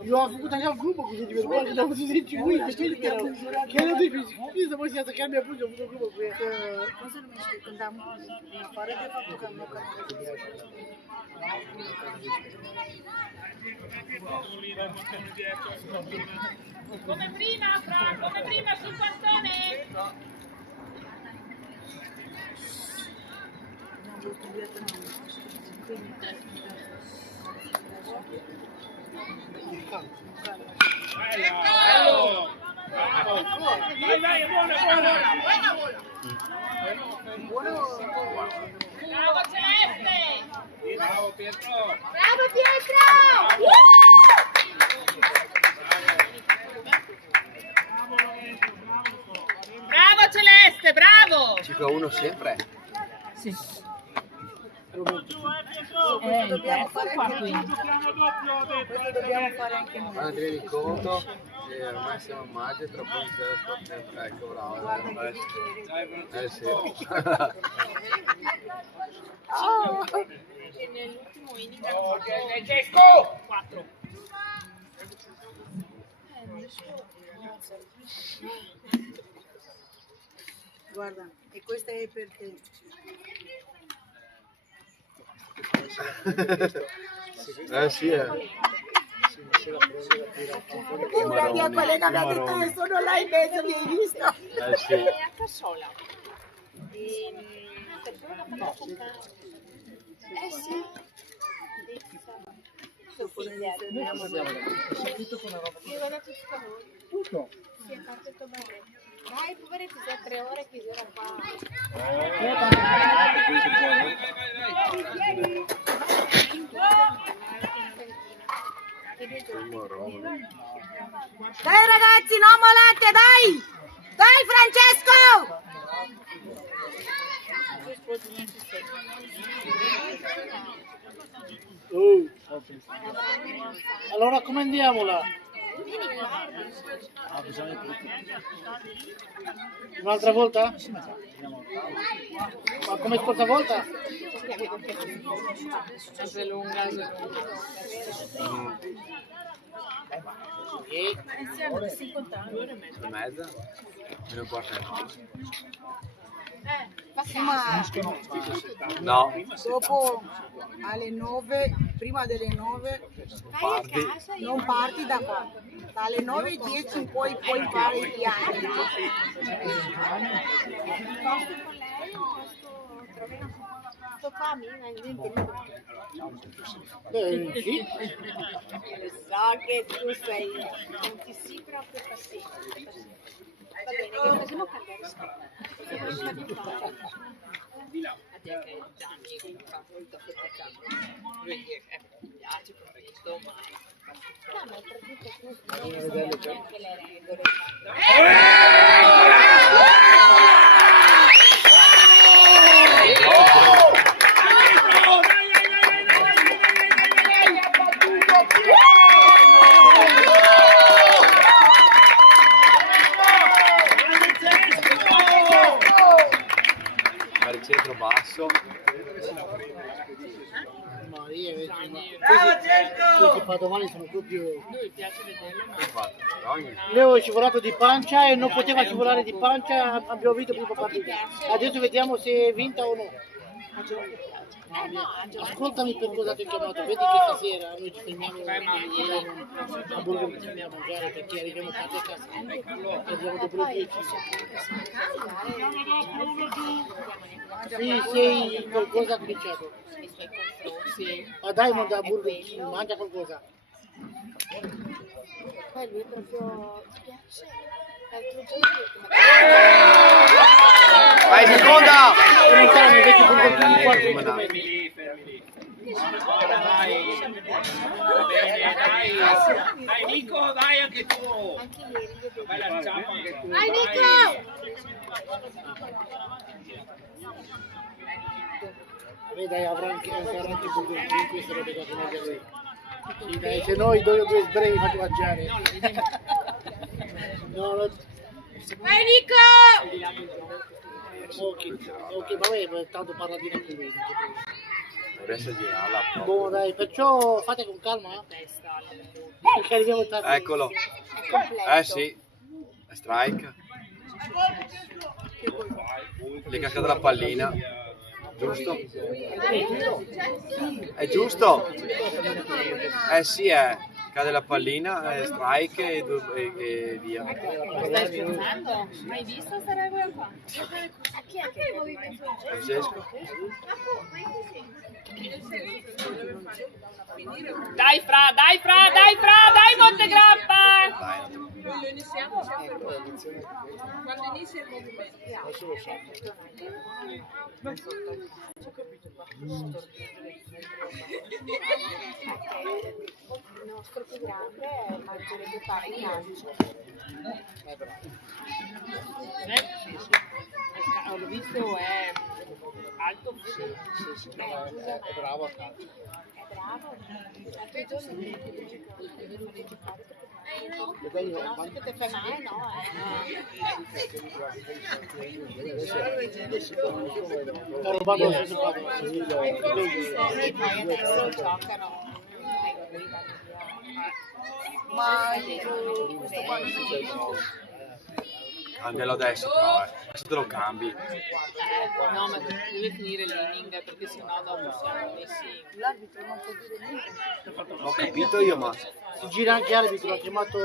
Io ho avuto anche al gruppo così di vergogna, dopo si sente qui, che tu che non devi, io sto poi senza cambiare appunto, ho avuto il gruppo qui. cosa non mi stai contando? Ma fare che fatto che non Come prima, Fra, come prima sul pantone! Bello! Bravo! Vai, vai, è buona, è buona! Bravo Celeste! Bravo Pietro! Bravo Pietro! Bravo Celeste, bravo! 5-1 sempre. Sì. dobbiamo fare qua anche qui. noi. Questo dobbiamo fare anche noi. Quando ti rendi conto che ormai siamo a maggio e tra poco ecco bravo. Sì. Nell'ultimo inning hanno fatto 4. Guarda, e questa è per te. Sì, Una mia collega mi ha detto che sono là in mezzo, mi hai visto? sì. È a Cassola. Sì. Dopo noi ne fermiamo. Tutto? Sì, a parte sto barretto. Dai, poveretti, già 3 ore chiusura qua. Dai ragazzi, non mollate, dai! Dai Francesco! Allora come andiamola? Un'altra volta? Ma come scorsa volta? Sempre lunga. E mezza? Meno quarto. Ma No. dopo alle 9, prima delle 9, non parti da qua. Dalle 9:10 in poi puoi fare i piani. Sto qua, mi Sì. So che tu sei, non ti sei proprio paziente. Va bene, che possiamo cambiare scuola. A te che Gianni fa molto faticato. Lui mi piace questo, ma No, ma soprattutto tu devi sapere anche le regole. Baricentro basso. Maria, questi padovani sono proprio... lui piace vederlo, ma Leo è scivolato di pancia e non poteva scivolare di pancia, abbiamo vinto prima partita. Adesso vediamo se è vinta o no. Ascoltami per cosa ti ho chiamato, vedi che stasera noi ci fermiamo a Burgos a mangiare perché arriviamo a casa e abbiamo dopo le 10. Sì, sei qualcosa cominciato. Ma dai, manda a Burgos, mangia qualcosa. Poi lui proprio ti piace. L'altro giorno Vai seconda! Lontano, invece Burgos di quarto. Fermi lì. Ora dai. Va bene, dai. Dai Nico, dai anche tu. anche ieri io Vai la ciampa anche tu. Vai, Nico! Dai, avrà anche Burgos 5 sarebbe da mangiare. Sì, dai, se no i due sbrei mi faccio mangiare. No, no. Vai Nico! Ok, vabbè, tanto parla di anche lui. Dovresti girarla. Boh, dai, perciò fate con calma. Perché arriviamo tardi. Eccolo. Sì. È strike. Gli è cascata la pallina. Giusto? È giusto? Sì, cade la pallina, strike e via. Ma stai scherzando? Hai visto sta regola qua? A chi è che vuoi Francesco? Dai Fra, Montegrappa! Quando iniziamo c'è quando inizia il movimento. Il nostro più grande mangerebbe fare in calcio. L'ho visto, è alto. È bravo a calcio. È bravo. L'altro giorno mi ha detto di giocare Perché io no, se te fai male, no, ho rubato lo stesso e poi adesso giocano. Ma questo qua Cambialo adesso però, adesso te lo cambi. No, ma deve finire l'inning perché sennò dopo siamo messi. l'arbitro non può dire niente. Ho capito io, ma si gira anche arbitro, l'ha chiamato,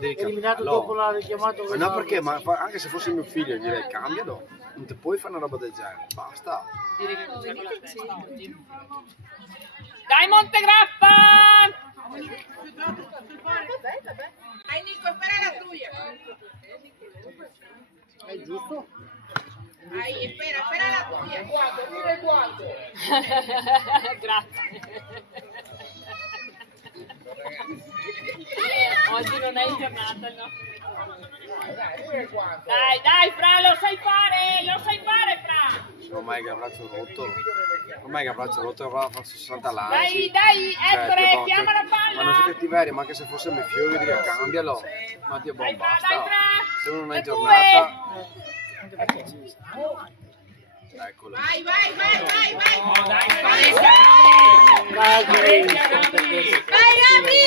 eliminato no. dopo l'ha richiamato. Ma no, perché? Ma anche se fosse mio figlio direi cambialo. Non ti puoi fare una roba del genere, basta. Direi che non c'è con la testa oggi. Dai Montegrappa! Dai Nico, spera la tua. È giusto? Dai, spera la tua. Guarda, pure il guanto. Grazie. Oggi non è giornata, no? Dai, Fra, lo sai fare, Fra! Ormai che abbraccio rotto. Ormai che abbraccio rotto avrà fatto 60 lanci. Dai, Ettore, chiama la palla! Ma non so cattiveria, ma anche se fosse mio figlio direi cambialo. Ma Dio, boh, basta. Se uno non è giornata. Eccolo. Vai. Vai, Ami!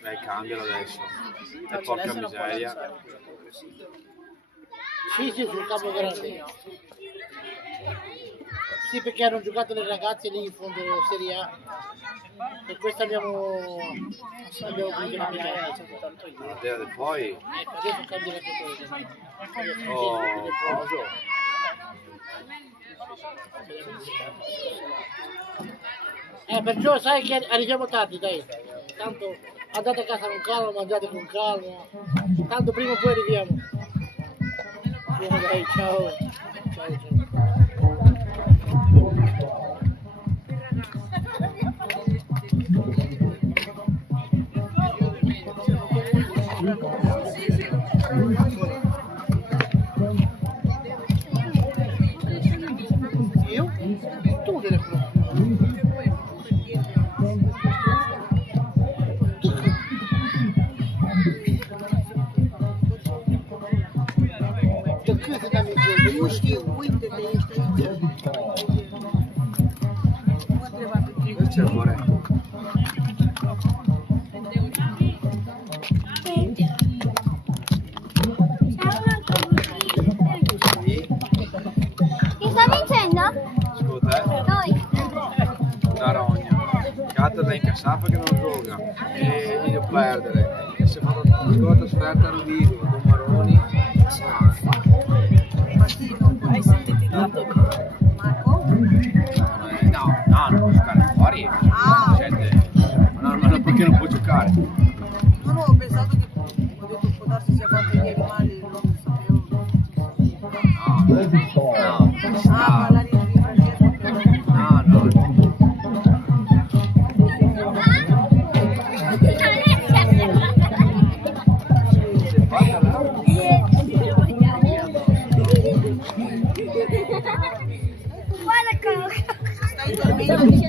Dai, cambialo adesso. E porca miseria. Sì, sul campo grande. Sì, perché hanno giocato le ragazze lì in fondo Serie A. Per questo abbiamo preso la medaglia. Poi. Adesso cambia la giocatore. Coso. Perciò sai che arriviamo tardi, dai. Tanto andate a casa con calma, mangiate con calma. Tanto prima o poi arriviamo. Bene, dai, ciao. Io? Tu delle C'è amore. Chi sta vincendo? Secondo te? Noi. La rogna. Cater da incassare perché non gioca. E io perdere. E se fa una scorta trasferta a Rovigo, con Maroni. Hai sintetizzato Marco? No, non può giocare fuori. No, perché non può giocare? No, ho pensato che ho detto può darsi sia fatto gli animali, non sapevo. Ma la di Francesco. No. 15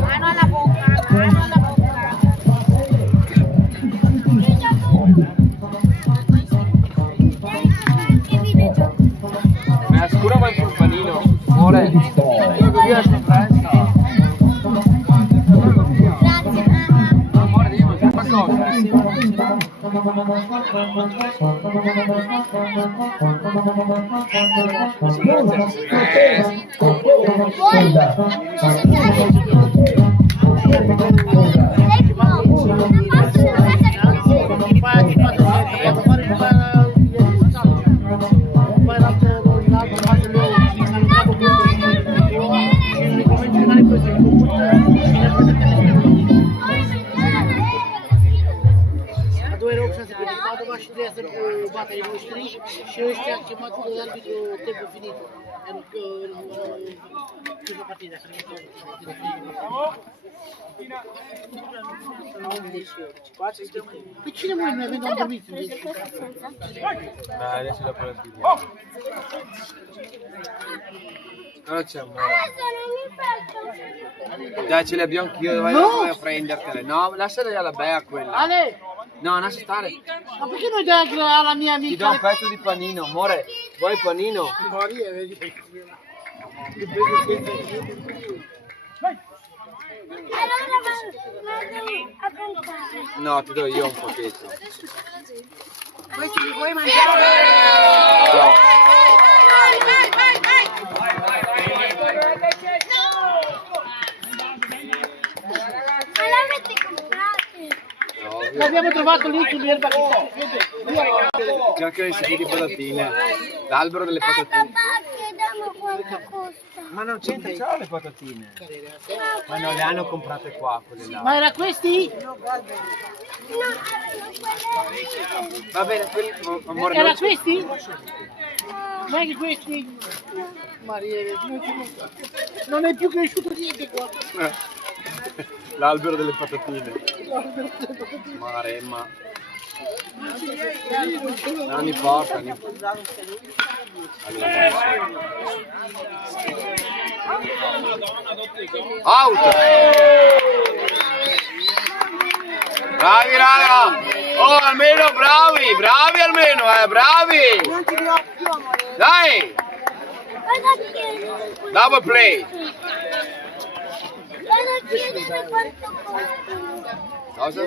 Mano alla bocca, mano alla bocca. Ma scura mai il panino, amore. Via sta festa. Grazie mamma. Amore, devi mangiare qualcosa. Vuoi? Battere i vostri și ăștia chemați de arbitru timpul finit. Chiusa partida. Pe cine mai noi avem dormit? Da, adesso dopo la studiamo. Cosa c'è, amore? Dai, ce le abbiamo anch'io, vai a prendertele. No, lasciale alla Bea quella. Ale! No, lascia stare. Ma perché non dai alla mia amica? Ti do un pezzo di panino, amore. Vuoi il panino? Maria, vedi? Allora vado a cantare. No, ti do io un pacchetto. Questi li vuoi mangiare? No. Ma l'avete comprate? L'abbiamo trovato lì sull'erba che Cerca i sacchi di patatine. L'albero delle patatine. Chiediamo quanto costa. Ma non c'entra, c'ho le patatine. Ma non le hanno comprate qua, quelle là. Ma era questi? Va bene, quelli, amore. Era questi? Ma anche questi? Maria, non è più cresciuto niente qua. L'albero delle patatine. Maremma. No, mi porta. Out! Bravi raga! Oh, almeno bravi almeno, bravi! Non ti dirò più, amore. Dai! Double play! Vado a chiedere quanto costa. Cosa?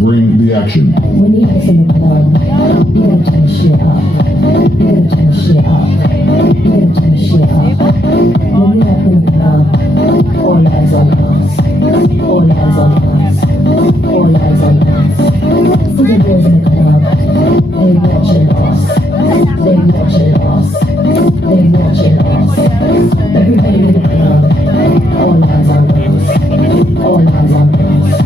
Bring the action. When you get in the club, you gotta turn the shit up. You gotta turn the shit up. You gotta turn the shit up. When you're up in the club, all eyes on us. All eyes on us. All eyes on us. See the boys in the club, they watching us. They watching us. They watching us. Everybody in the club, all eyes on us. All eyes on us.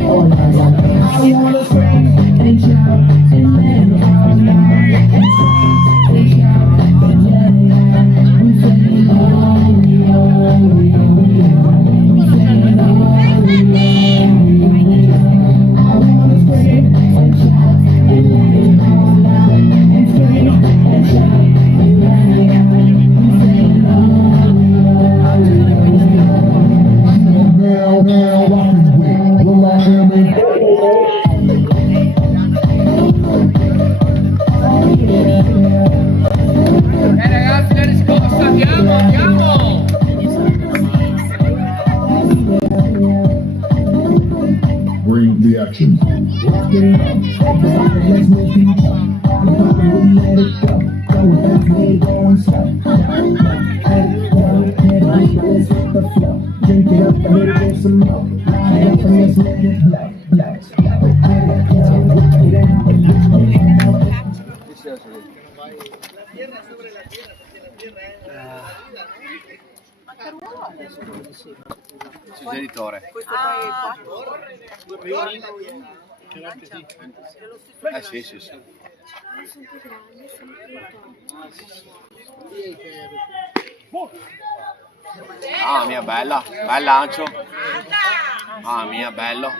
All eyes on us. I wanna scream and shout and let it all out. We shout and let it out. We say oh, we oh, we oh. We say oh, we oh. I wanna scream and shout and let it all out. And scream and shout and let it out. We say oh, we oh, we oh. Now, rockin' with Will I Am and Ragazzi, la riscossa, andiamo! bring the action. Drink it up and let it go some more. Line up and let's let it black. Adesso quello di sera. Suggeritore. Questo qua è 4. Sì, sì, sì. Non sono più grandi, sono più piccoli. Ah, mia bella. Bel lancio. Ah, mia bello.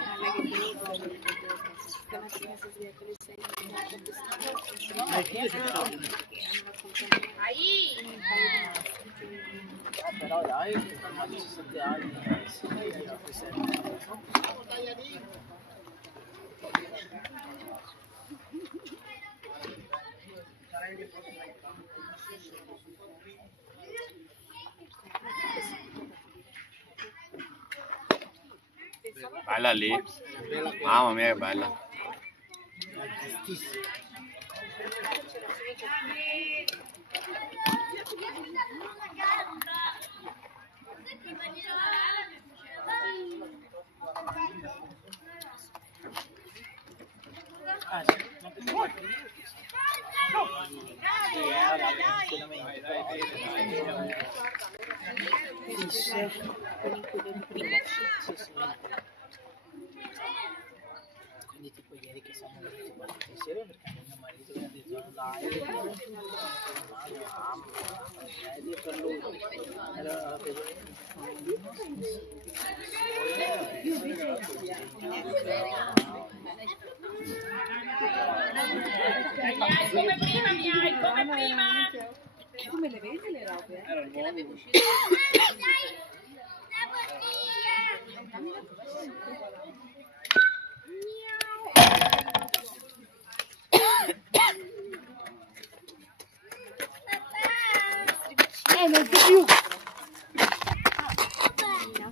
Però dai, ha 17 anni. Bella lì. Mamma mia che bella. Ah, sì. Quindi tipo ieri che siamo venuti qua tutti insieme perché mio marito mi ha detto dai, per lui. Allora, Come prima, miei, come prima. Come le vedi le robe? Che l'avevo uscito. Non c'è più.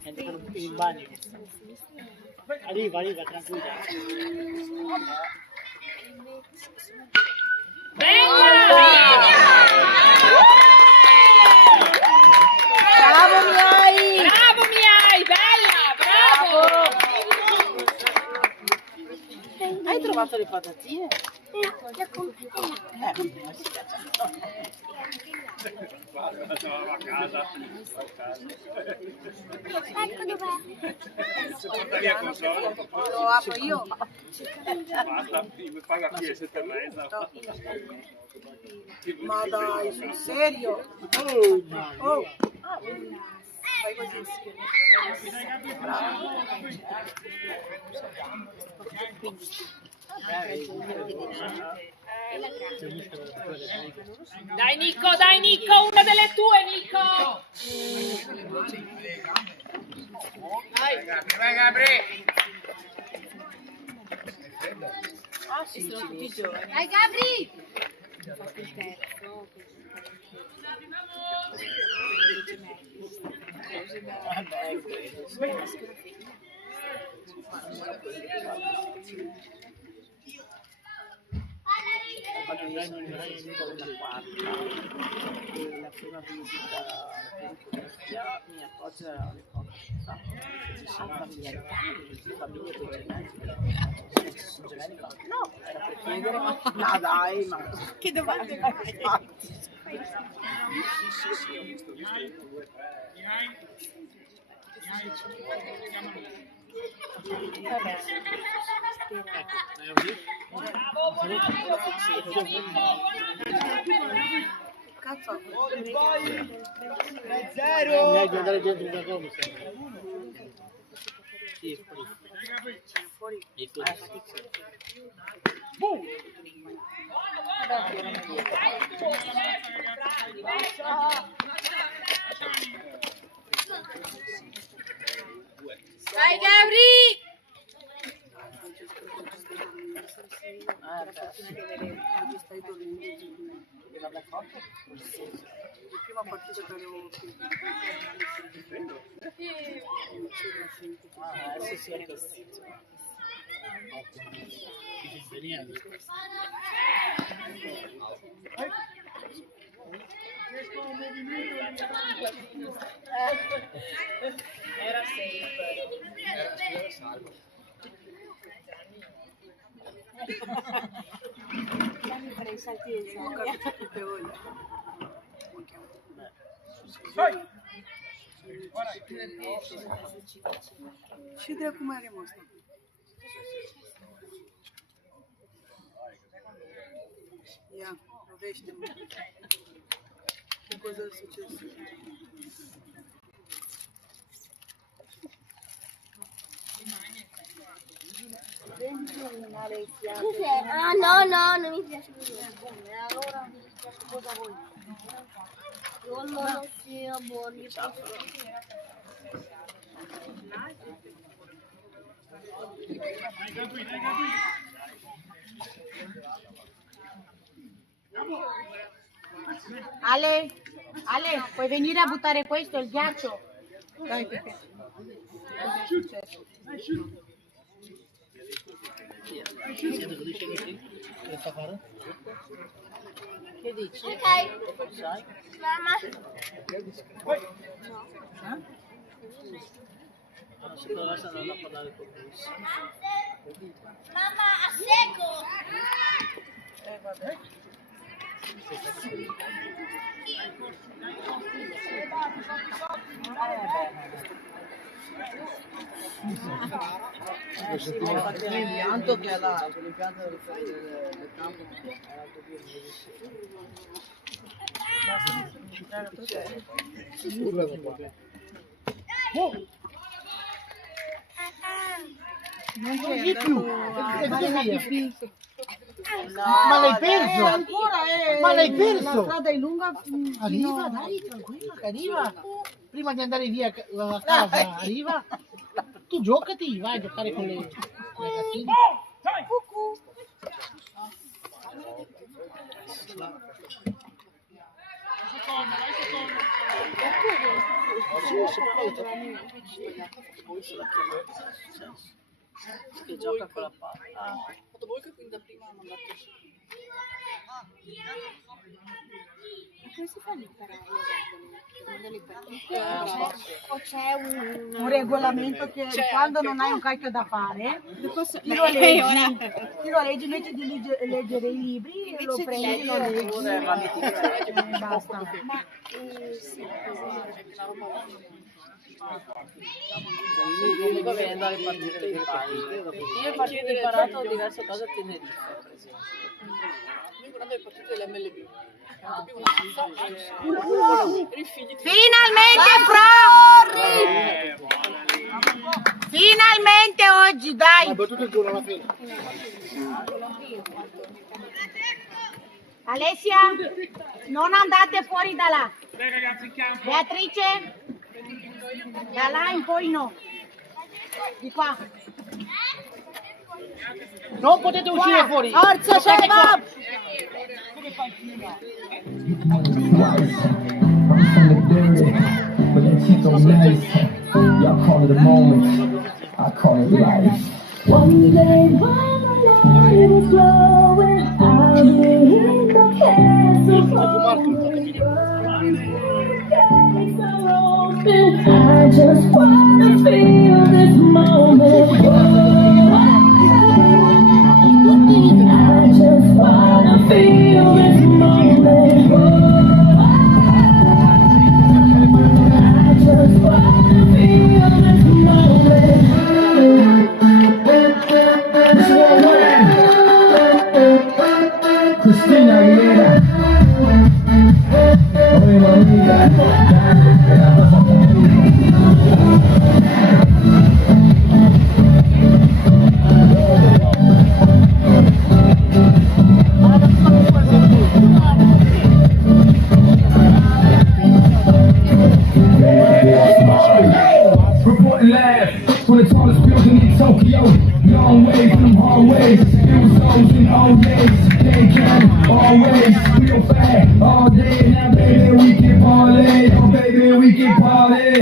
Entrano tutti in bagno. Arriva, tranquilla. Bravo miei! Bravo miei, bella, bravo! hai trovato le patatine? No, le ho comprate. Ecco dov'è. Lo apro io. Basta, mi paga qui 7,5. Ma dai, sul serio? Oh. Fai così. Bravo. Dai Nico, una delle tue Nico! Vai Gabri! Ah sì, sono tutti giovani. Dai Gabri! Quando io sono venuta una quarta e la prima visita all'Eucaristia mi appoggia alle cose, ci sono familiarità, famiglie con genetiche, se ci sono genetiche, no, era per chiedere, ma dai, ma che domande hai fatto? Cazzo. Zero. Devi andare dentro da come sì, Fuori. Dai Gabri! Stai dormendo. Prima partita che avevo qui. Sì, sì, è così. Era safe. Era salvo. Mi farei salti di Ho capito tutte voi. Și de cum are asta? Ia, rovește-mă. Ce cosa è successo? Ah no, no, non mi piace così. Allora mi dispiace cosa vuoi? Io non sia buoni. Ale, puoi venire a buttare questo, il ghiaccio? Dai, Pepe. Cosa è successo? Che dici? Ok. Sai? Mamma. Secondo me stanno andando a parlare con lui. Mamma, a secco. Vabbè. L'impianto che ha là, quell'impianto del campo era non c'è più. Ma l'hai perso? Ancora è. Ma l'hai perso? La strada è lunga. Arriva, dai, tranquilla, che arriva. Prima di andare via a casa, arriva. Tu giocati, vai a giocare con le ragazzine. Che gioca con la palla. Ha fatto voi che quindi da prima ha mandato su. Come si fa a imparare le regole? O c'è Un regolamento che quando non hai un cacchio da fare, ti lo leggi invece di leggere i libri, lo prendi, lo leggi e basta. Comunque viene dalle partite dei pali. Io ho imparato diverse cose a Tenerife, per esempio. Io guardando le partite dell'MLB. Finalmente pro! Finalmente oggi, dai! Ha battuto il gol alla fine. Alessia, non andate fuori da là. Beatrice, da là in poi no. Di qua. Non potete uscire fuori. Forza, Shabab! But that shit don't nice. Y'all call it a moment. I call it life. One day when the light is glowing, I'll be in the castle. I just wanna feel this moment. I just wanna feel this moment. I just wanna feel this moment. Christina Aguilera. Oye, mamita. Reporting live from the tallest building in Tokyo. Long way from them hallways. It was those in old days. They count always. We go fat all day. Now baby we can party. Oh baby we can party.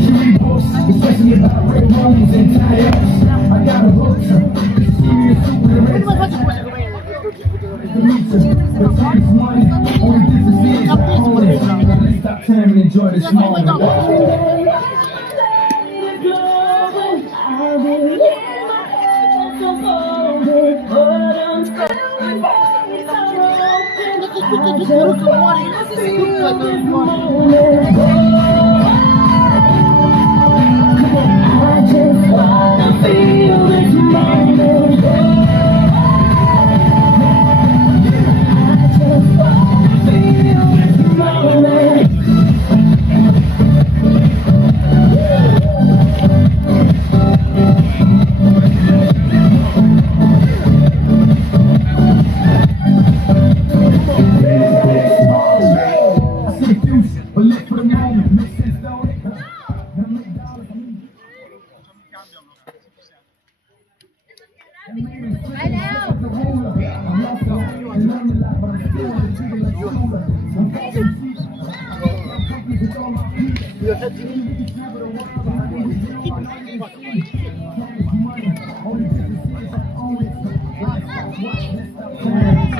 She read books, especially about red rooms and tie-ups. I got a hook. See me in suit with a red tie. Let's stop time and enjoy this moment. feel this moment.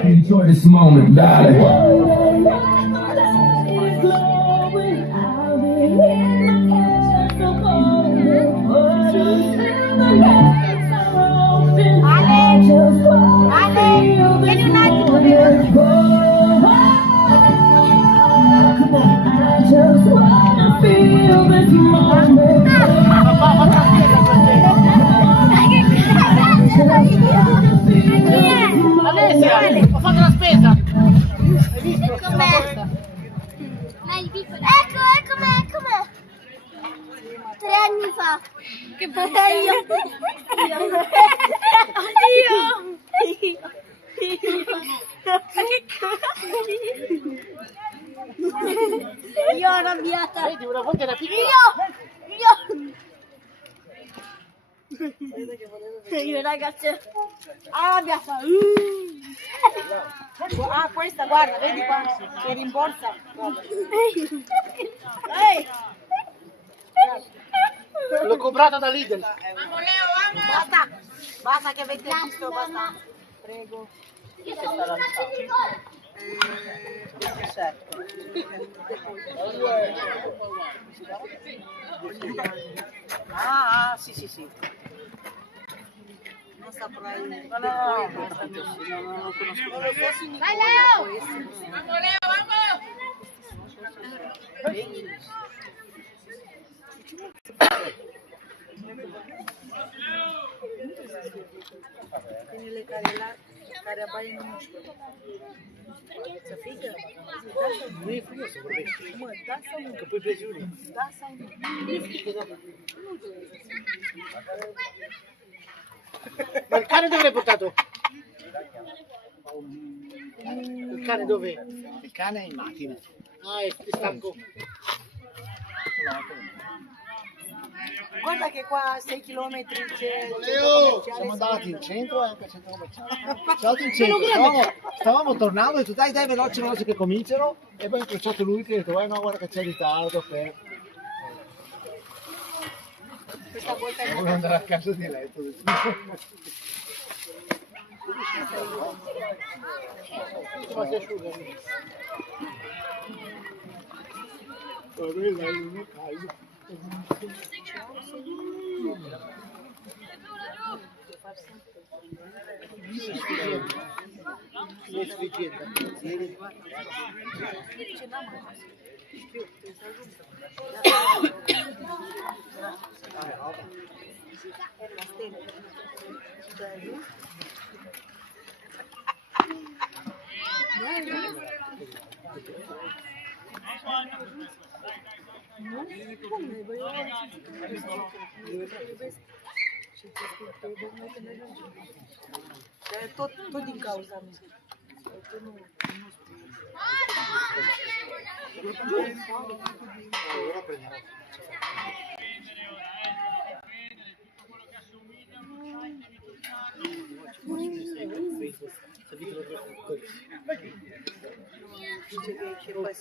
Enjoy this moment, darling. Alessia, ho fatto la spesa. Hai visto? Ecco. 3 anni fa. Che bello. Io ho arrabbiata. Vedi, una volta era piccola. Io ragazzi arrabbiata. Ah, questa, guarda, vedi qua, che rimborsa. L'ho comprata da Lidl. Basta che avete visto, basta. Prego. Ah, sì. Non saprai. No, non conosco. Vai Leo! Vamos Leo, vamos! Tiene le care appaiono muscoli. Să fică? Nu e frumos să vorbești. Mă, da sau nu? Că pui presiune. Da sau nu? Nu e frică, da. Ma il cane dove l'hai portato? Il cane dove? Il cane è in macchina. Ah, è stanco. Guarda che qua 6 km c'è il centro Leo, commerciale. siamo andati in centro e anche al centro commerciale. Siamo andati in centro, stavamo tornando e tu dai veloce che cominciano e poi ho incrociato lui che ha detto no guarda che c'è ritardo per... Questa volta Devo andare a casa di letto. Ma si asciuga. Non è caldo. Tot din cauza mea.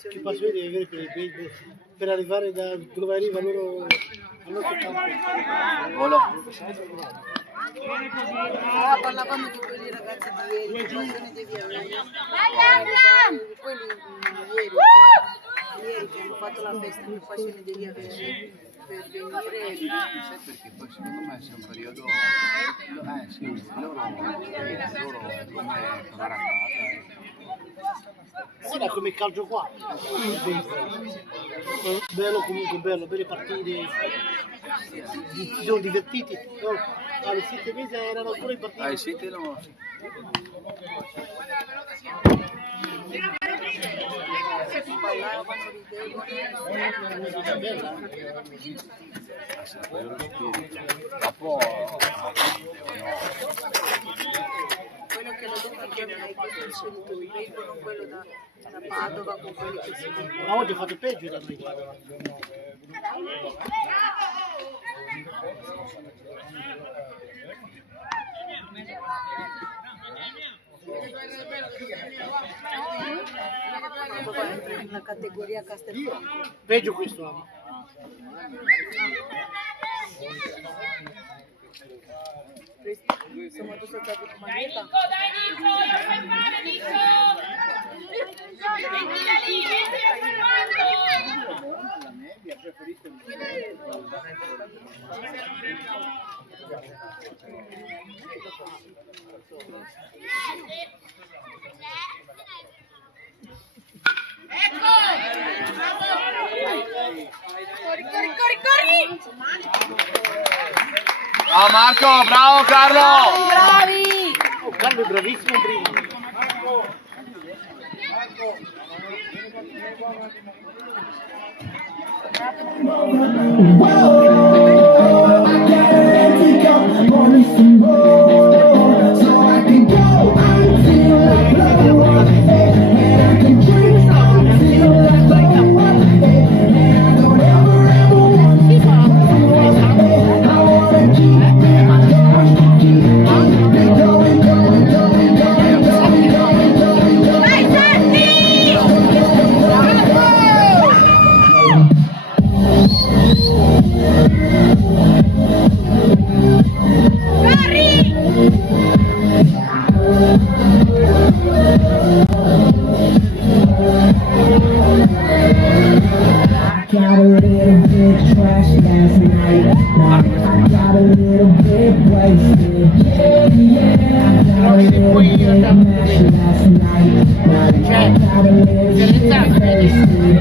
Che passione devi avere per arrivare da dove arriva loro al nostro campo. Volo. Ah, parlavamo di quelli ragazzi di ieri, che passione devi avere. Quelli ieri che hanno fatto la festa, che passione devi avere per venire. Sai perché poi secondo me c'è un periodo sì, loro come tornare a casa. Guarda come il calcio qua, bello comunque bello, belle partite, ci siamo divertiti. Alle 7 mesi erano pure i partiti. Ai 7 no. Quello che lo definisce è questo il solito il non quello da Padova con quelli che si comprano. Ma oggi fate peggio da noi. Padova entra in una categoria Castelfranco. Peggio questo anno. Siamo associati con Maglietta. Dai Nico, non fai male Nico! Metti da lì, corri! Ciao Marco, bravo Carlo! Bravi! Oh, Carlo è bravissimo prima. Whoa, I gotta take up, pour me some more, so I can go until I blow up, and I can drink until I blow up, and I don't ever want to I wanna keep my going, keep going. Dai Santi! Got a little bit trash last night. I got a little bit wasted. I got a little bit mash last night. I got a little shit wasted.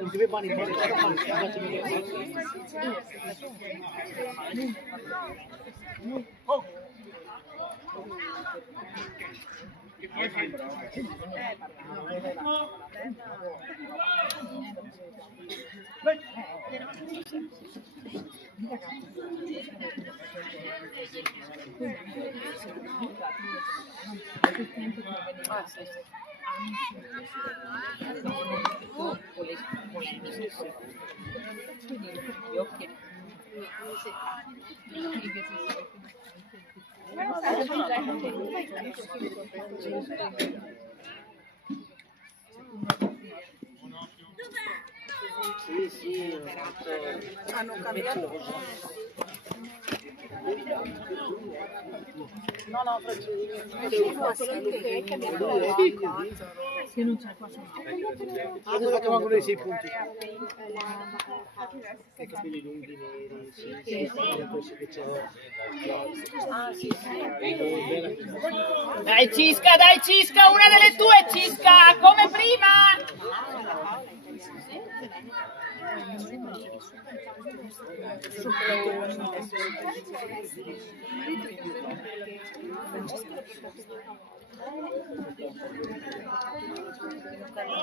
Non si vede mani, Sì, sì, hanno cambiato. No, no, Se non c'è qua hanno fatto manco dei 6 punti. I capelli lunghi neri, sì, che c'è. Ah, sì, Dai Cisca, una delle tue Cisca, come prima!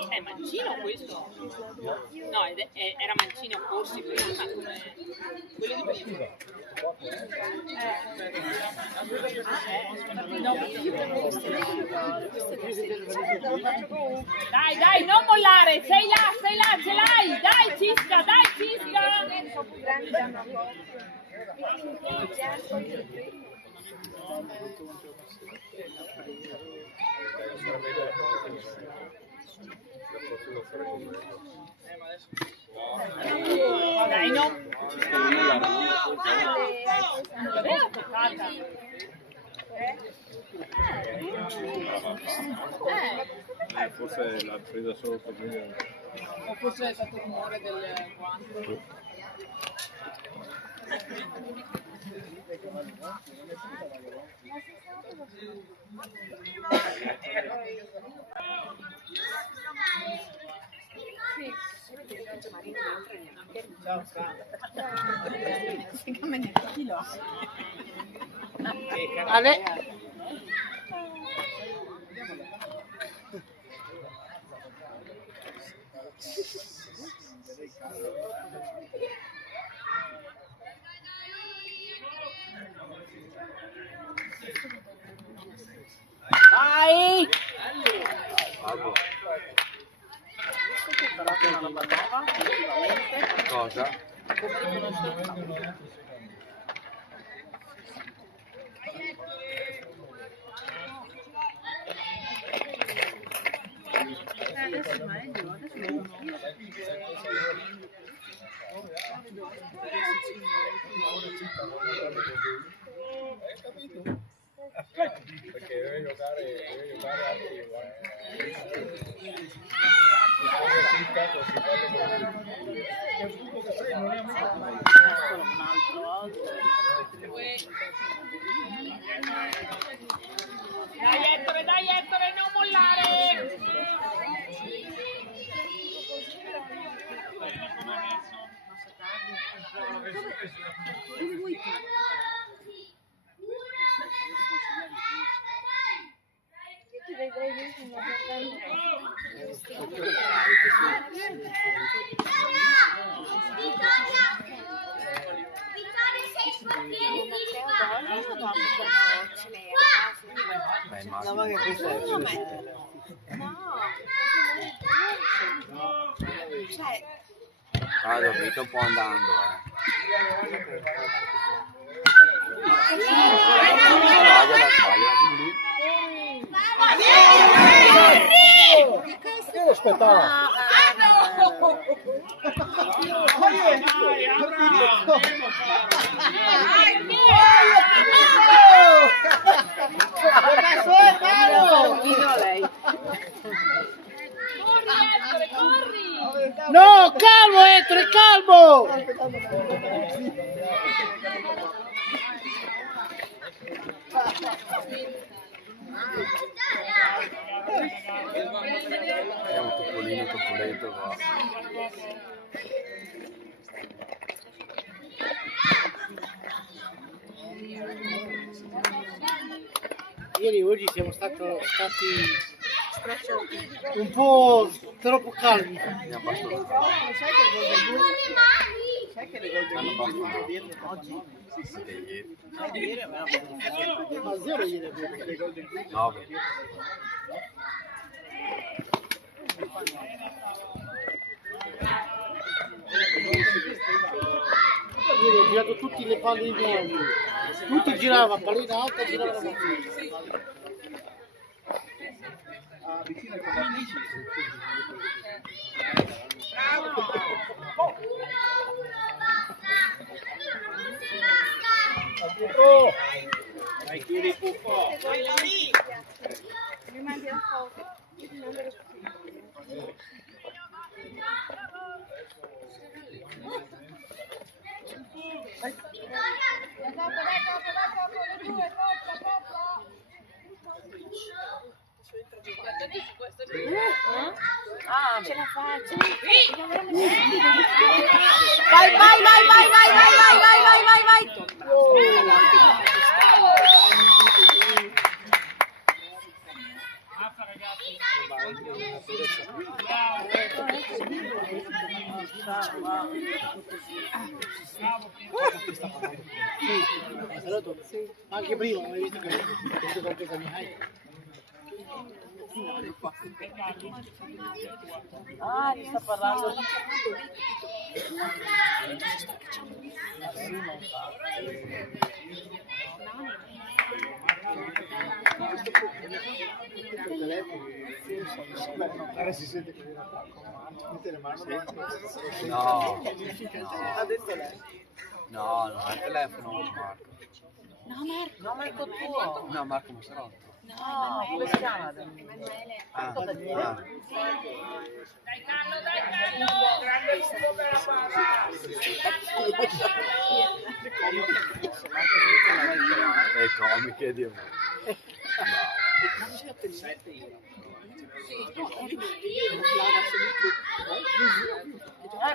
È mancino questo? No, era mancino corsi prima, quello di prima. Dai, non mollare, sei là, ce l'hai, dai Cisca! Dai, no! Davvero toccata! Forse l'ha presa solo per me. O forse è stato il rumore del guanto. Ale. Vai! Cosa? Perché deve giocare anche Dai Ettore, non mollare! No, ma che questo è ha dormito un po' andando, Che lo spettacolo! No, calmo Ettore, calmo! è un topolino qua. Ieri oggi siamo stati un po' troppo calmi. Sai che le Golden Goose oggi? Ieri avevamo Ma zero ieri abbiamo le Golden Goose. 9. Ieri ho girato tutti le palle di nuovo. Tutto girava, pallina alta, girava la pallina. Vicino ai cavalli. Dai, chiudi Puffo. Mi mandi la foto. Ah, ce la faccio. Vai, vai, vai, vai, vai, vai, vai, vai, vai, vai, vai. Anche prima, hai visto che ho qualcosa di hai. Ah, mi sta parlando. Ora si sente che viene attacco. Mette le mani dentro. No. Ha detto lei. No, no, il telefono Marco. No, Marco tuo. No, Marco Masserotto. No, come si chiama? Ah, Dai Carlo, dai Carlo! Grande punto per la palla! Le comiche di me.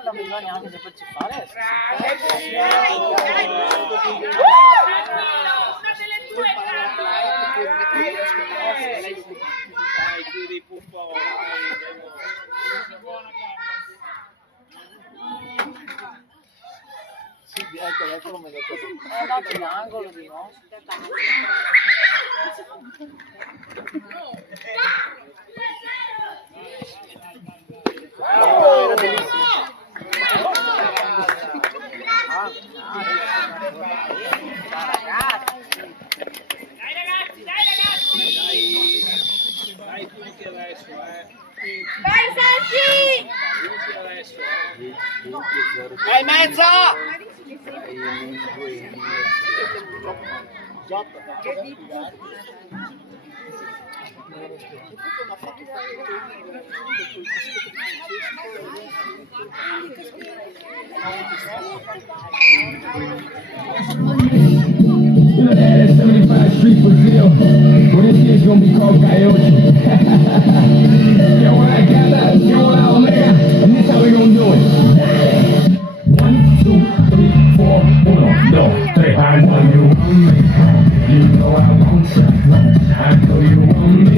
Non bisogna anche saperci fare. Dai, chiudi Puffo. Sì, ecco, adesso lo metto. No, c'è l'angolo di no. Era bellissimo. Dai tutti adesso, Vai Santi! Tutti adesso, Vai mezza! You know that at 75 Street, Brazil. Well, this shit's gonna be called Coyote. Yo, when I got up, yo, when I was there, and this how we gonna do it. 1, 2, 3, 4, 1, 2, 3. I know you want me. You know I want you. I know you want me.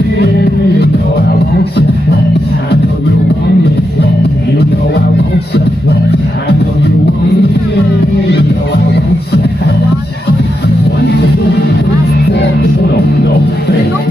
You know I want you. I know you want me. You know I want you. I know you want me. You know I want you. 1, 2, 3, 4, 1, 2, 3, 4.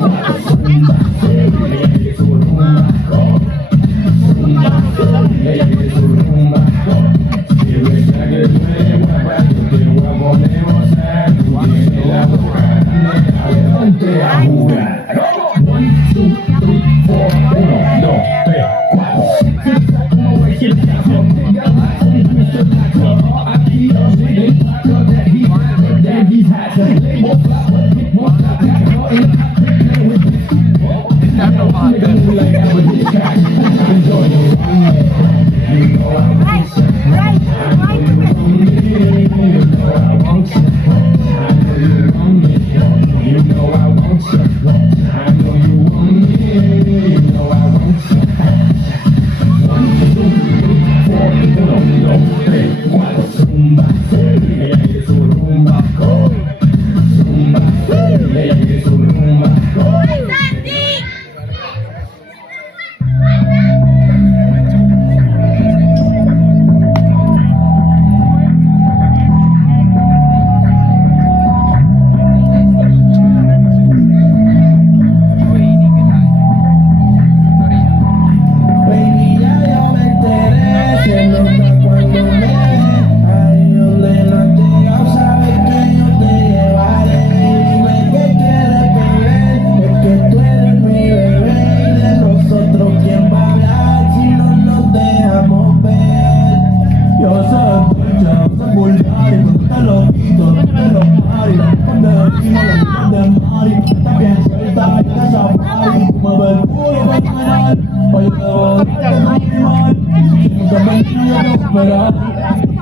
recuperar,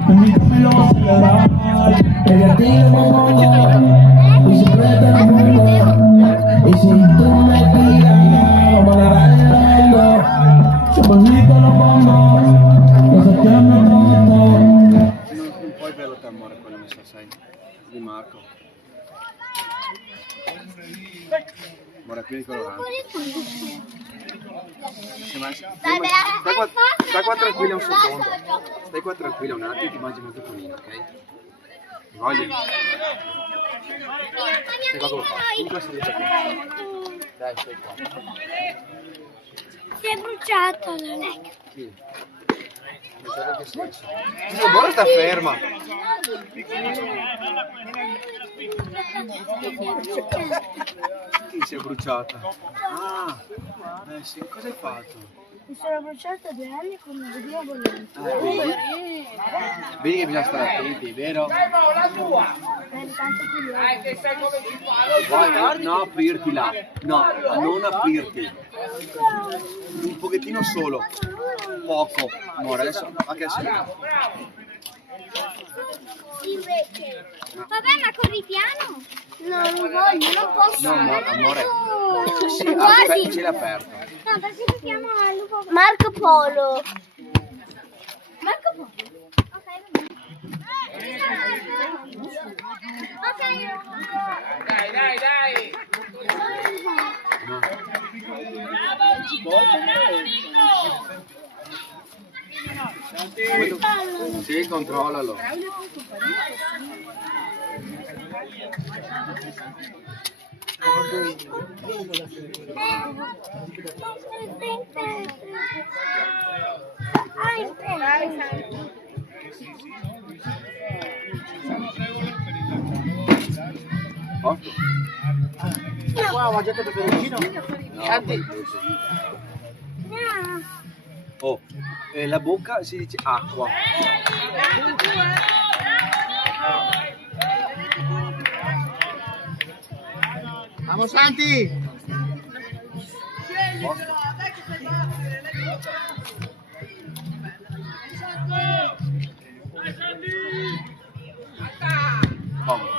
permítamelo acelerar. Ella tiene mamón y siempre te mundo. Y si tú me tiras, vamos a darle. Se me olvida los bombos, que se tiene todo. Non puoi bello te amore quello messo a 6 di Marco. Amore più di colorante. Stai qua tranquilla un secondo. Stai qua tranquilla un attimo, ti mangi molto pulino, ok? Ti voglio? Stai qua come fa? Vieni qua seduta qui. Dai, stai qua. Si è bruciato la leg. Chi? Non so che senso. Amore sta ferma. Chi si è bruciata? Ah, sì, cosa hai fatto? Mi sono bruciata 2 anni con un budino bollente. Vedi che bisogna stare attenti, vero? Vai, no, aprirti là. No, non aprirti. Un pochettino solo. Poco. Amore, adesso anche adesso. Vabbè, ma corri piano? No, non voglio, non posso. No, amore. Sì, Guardi. ce l'ha aperto. No, perché si chiama lupo? Marco Polo. Marco Polo. Dai. Sì, controllalo. Posto? Qua ho mangiato il peperoncino? Santi? Oh, la bocca si dice acqua. Vamos Santi! Comodo.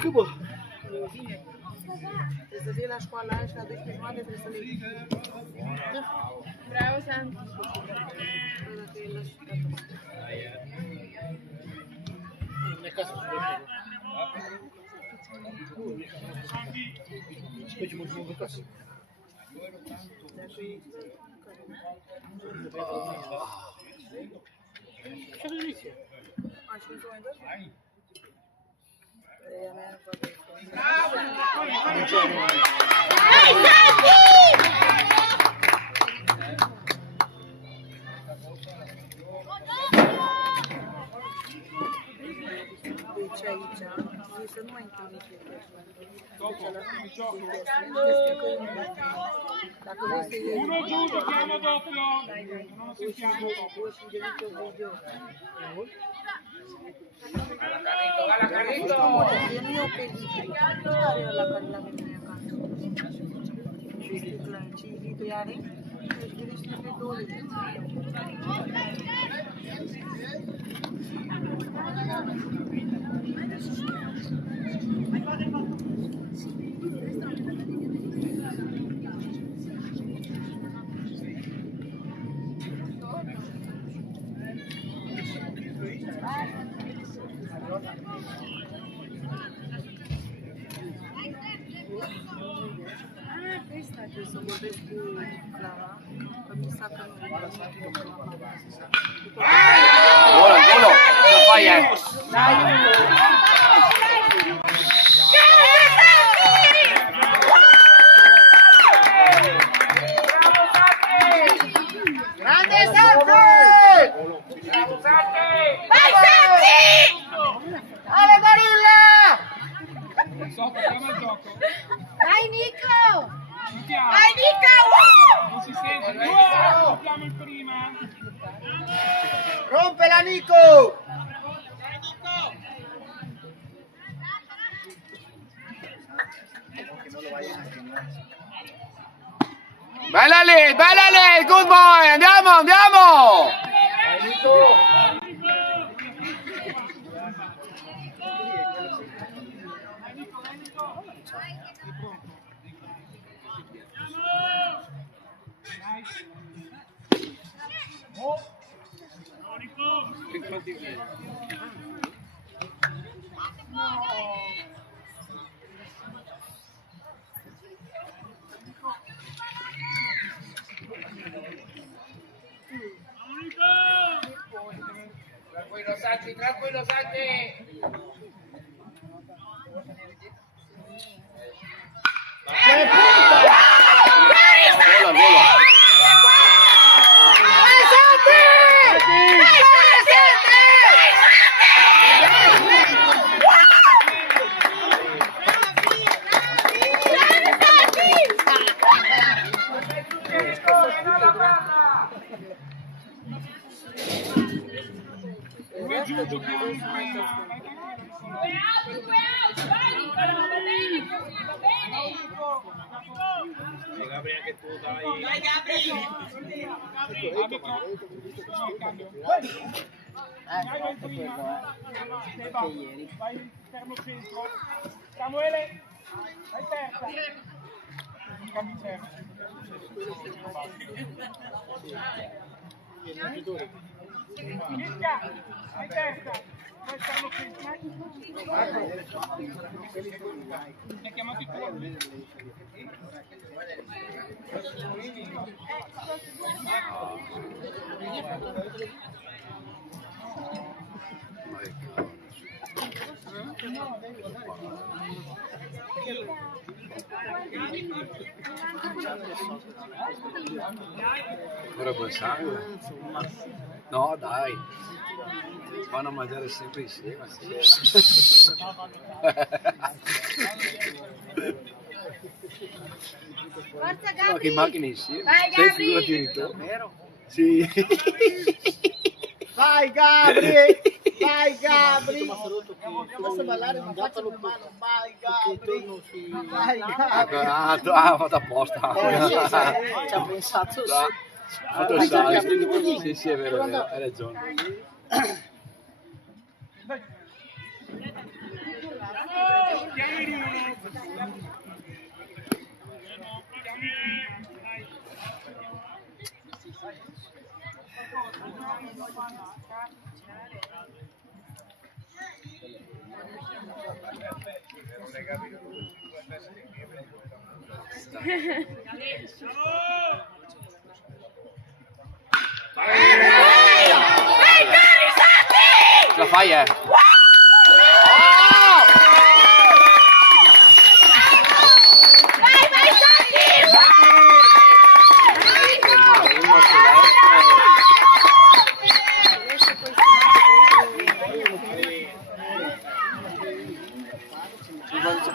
Che buono! Să fie la școală aia și la 12 jumate trebuie să le iei. Bravo, Santi. Ne casă să le Păi ce mulțumim de casă. Ce deliție! Ai și nu mai dai? Deci aici, să nu mai întâlniți dacă vrei să iei Uno giù, giochiamo doppio. Non si chiama. Dalla Carrito. Eu nu iau pe zi. Nu are ăla care l-avem noi acasă. Și sticlă, 5 litri are. Deci gândește pe 2 litri. Trebuie să vorbesc cu Clara, că mi s-a că nu Buono, lo fai Grande Santi! Vai Santi! Ale Gorilla! Facciamo il gioco. Dai Nico! Giochiamo. Dai Nico! Non si sente. Rompela Nico! Bella lì, good boy, andiamo, andiamo! Tranquillo Santi! Vola, vola! Gabri, anche tu, dai! Dai Gabri! Vai fermo centro. Samuele, vai terza. Cambi terza. Mischia, vai terza. Vai fermo centro. Mi ha chiamato il tuo. Ora col sangue? No, dai. Vanno a mangiare sempre insieme. Forza Gabri! No, che macchine insieme. Vai, Sei Gabri! figura di ritorno? Sì. Vai Gabri! Vai Gabri! Posso ballare ma faccio le mani. Vai Gabri! Vai Gabri! Ha fatto apposta. Ci ha pensato su. Ha fatto il salto. Sì, sì, è vero, hai ragione. Ce la fai, eh?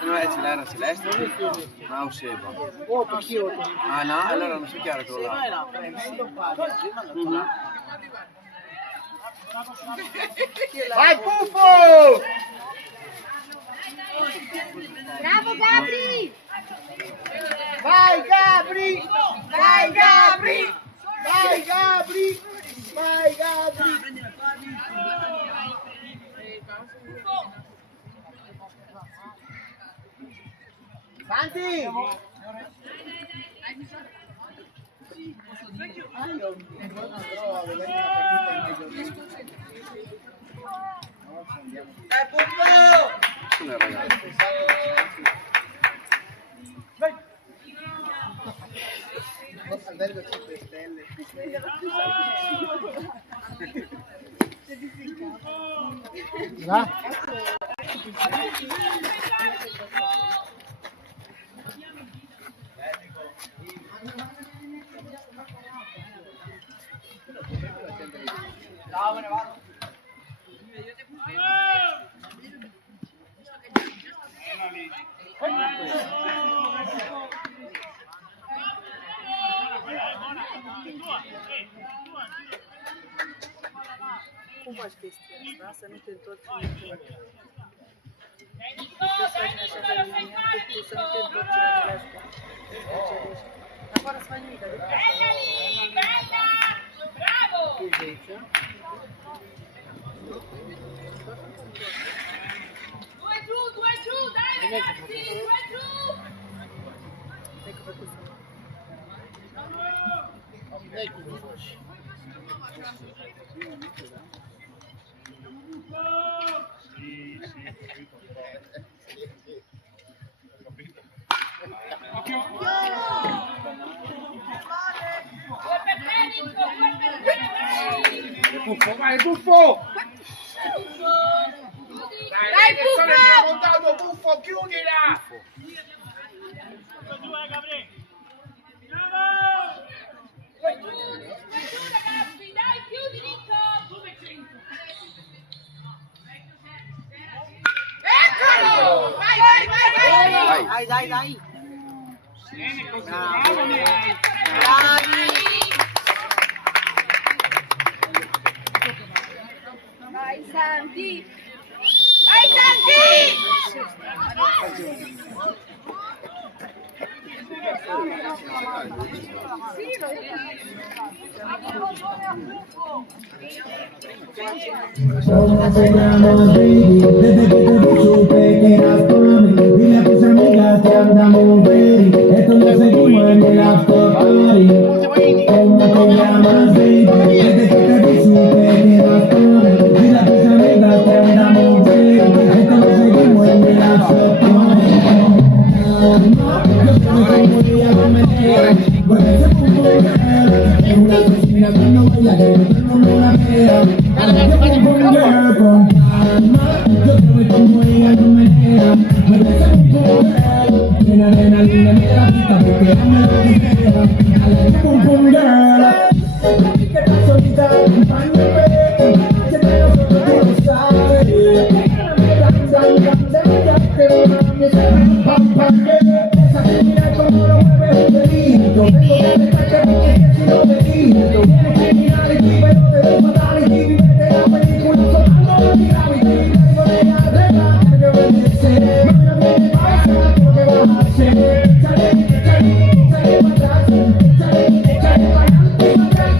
Non è Celeste, Celeste? Ah, Oseba. Ah no, allora non so chi era quello là. Vai Pupo! Bravo Gabri! Vai Gabri! Vai Gabri! Vai Gabri! Vai Gabri! Santi! Non è ragazzi. Albergo 5 stelle. Va? Ciao, me ne vado. Cum faci chestia asta? Să nu te întorci în timp. Să faci așa femeie, să nu te întorci în același punct. Dar fără să faci nimic, adică tu de aici. Due giù, dai ragazzi, due giù! Ecco per questo. Ecco come faccio. Buffo, vai Buffo! Dai Buffo! Montato Buffo, chiudila! Giù ragazzi, dai, chiudi Nico! Eccolo! Vai, vai, vai, vai! Dai, dai! Vieni così, Bravi! Vai Santi! Vai Santi! Sono seguiamo baby, desde que te supe que eras para mí. Dile a tus amigas que andamos ready. Esto lo seguimos en el after party. ¿Cómo te llamas baby? Desde que te supe que eras para mí. Dile a tus amigas que andamos ready. Esto lo seguimos en el after party. Yo quiero como ella lo menea. Con ese punto de girl. Es una asesina cuando baila que todo el mundo la vea. Yo como un girl con calma. Yo quiero como ella lo menea. Con ese punto de girl. Tiene adrenalina, me la pista porque ella lo que sea. Dale pum pum girl. Que estás solita, acompáñame. Que de nosotros tú lo sabes. Esa que mira como lo mueve un delito. Vengo de dejarte porque si no te quito. Tienes criminality, pero te doy fatality. Vivete la película soltando mi gravity. Vengo de la regla, tienes que obedecer. Mira bien, pasa lo que vas a hacer. Échale para atrás. Échale para adelante.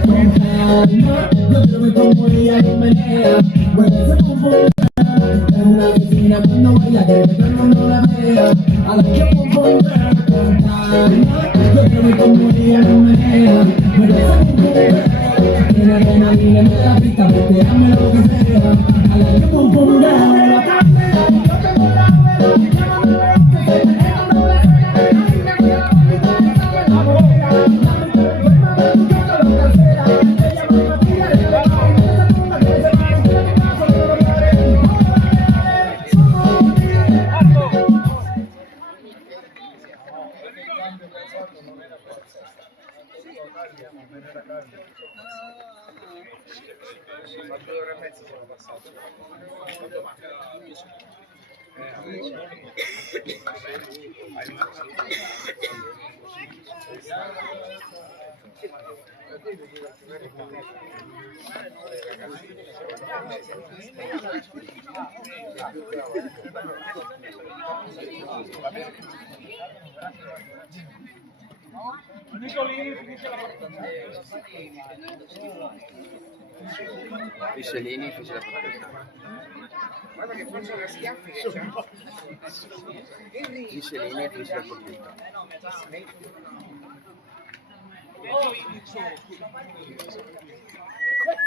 Con calma, yo quiero ver como ella lo menea. Mueve ese pum pum. Es una vecina cuando baila que todo el mundo la vea. A la que pum pum con calma. Yo quiero ver como ella lo menea. Mueve ese pum pum. Tiene adrenalina en la pista porque ame lo que sea. A la que pum pum girl. Yo tengo la vela, llámame lo que sea. Es una doble cena, la boca. Dame tu enferma, yo te lo cancela. Ella me va a tirar el pecado. Esa tumba que se va a ir en caso de lo que haré. Michelini fece la partita. Guarda che faccio una schiaffi. Michelini fece la partita.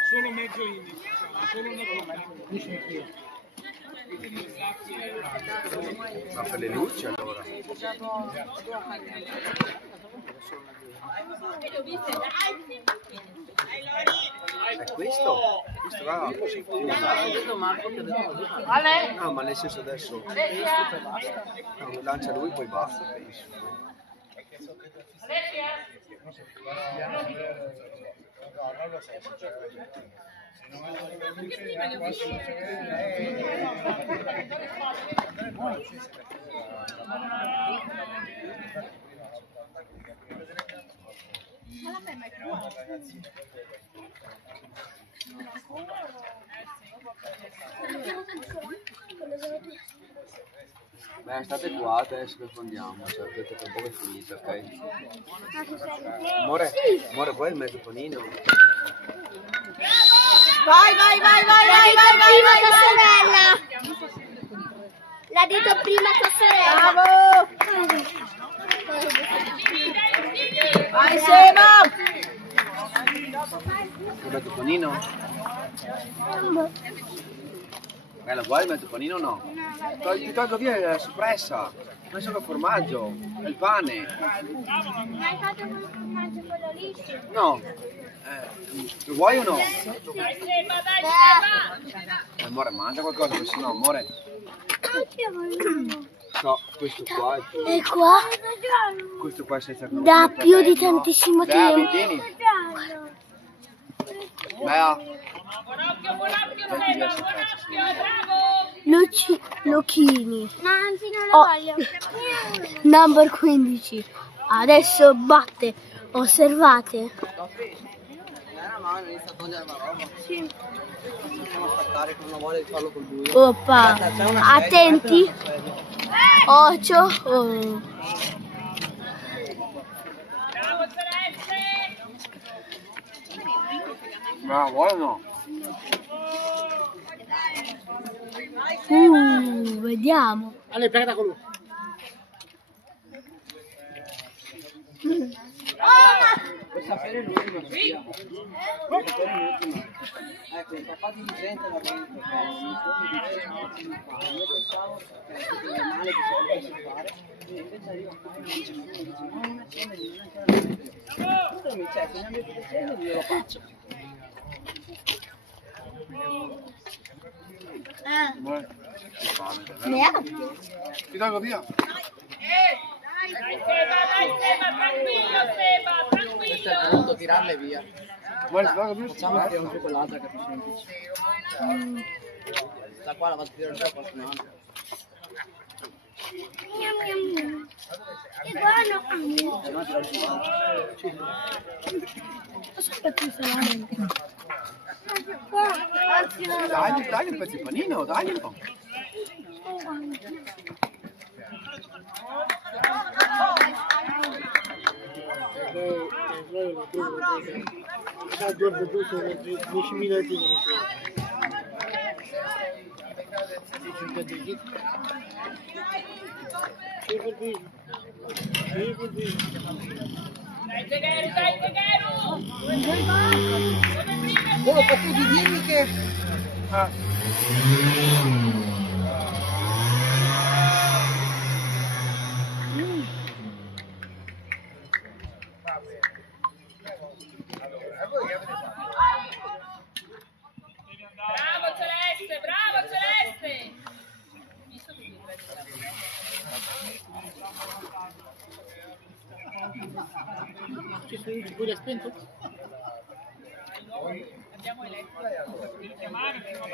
Solo mezzo indice, solo Ma per le luci allora. È questo? Questo va no, ma nel senso adesso no, lancia lui poi basta, penso. Beh, state qua adesso che fondiamo, cioè vedete che un po' è finito, ok? Amore, vuoi il mezzo panino? Vai, vai, vai, vai, vai, vai, vai, vai, sorella! L'ha detto prima tua sorella! Bravo! Vai, Seba! Il mezzo panino? Lo vuoi il mezzo panino o no? Ti tolgo via la soppressa, non è solo il formaggio, è il pane. Ma hai fatto un formaggio quello liscio? No, lo vuoi o no? Amore, mangia qualcosa, perché sennò, amore. Anche voglio. No, questo qua è E qua? questo qua è senza Da più di tantissimo Bea, tempo. vieni. Bea. Lucchini. No, anzi non lo voglio. Number 15. Adesso batte. Osservate. Sì. Oppa. Attenti. Occhio. Oh. Ma vuoi o no? Vediamo. Allora, prega con lui. Per sapere l'ultimo sia. Per sapere l'ultimo. Ecco, i papà dirigente va bene perché io pensavo che era male che si potesse fare, e invece arriva qua e mi dice non accende, non ancora. Tutto mi dice, se non mi piace io lo faccio. Ti tolgo via. Dai Seba, tranquillo Seba, tranquillo. Questo è venuto tirarle via. Facciamo che è un cioccolato che è più semplice. Da qua la vado a tirare già qualcun altro. È buono. Dai un pezzo di panino, dai un po'. Guarda tu sono 10 minuti non Dai Zegheru! Oh, potevi dirmi che... Bravo Celeste! pure spento? Abbiamo eletto di chiamare prima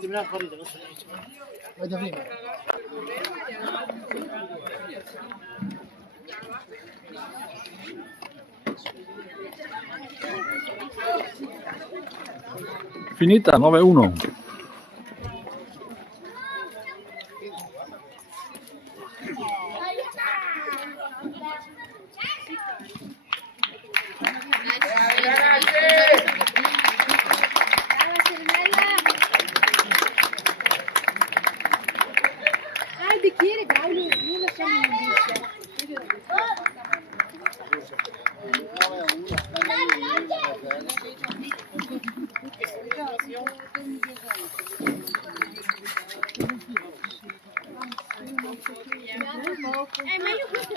Fatemi fuori dallo vai da prima. Finita 9-1. Il bicchiere, dai, non lasciamo in bicchiere. Meglio questo.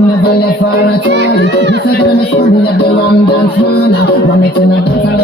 Never left for a child. This is gonna be funny, I've been one dance man. One me to not dance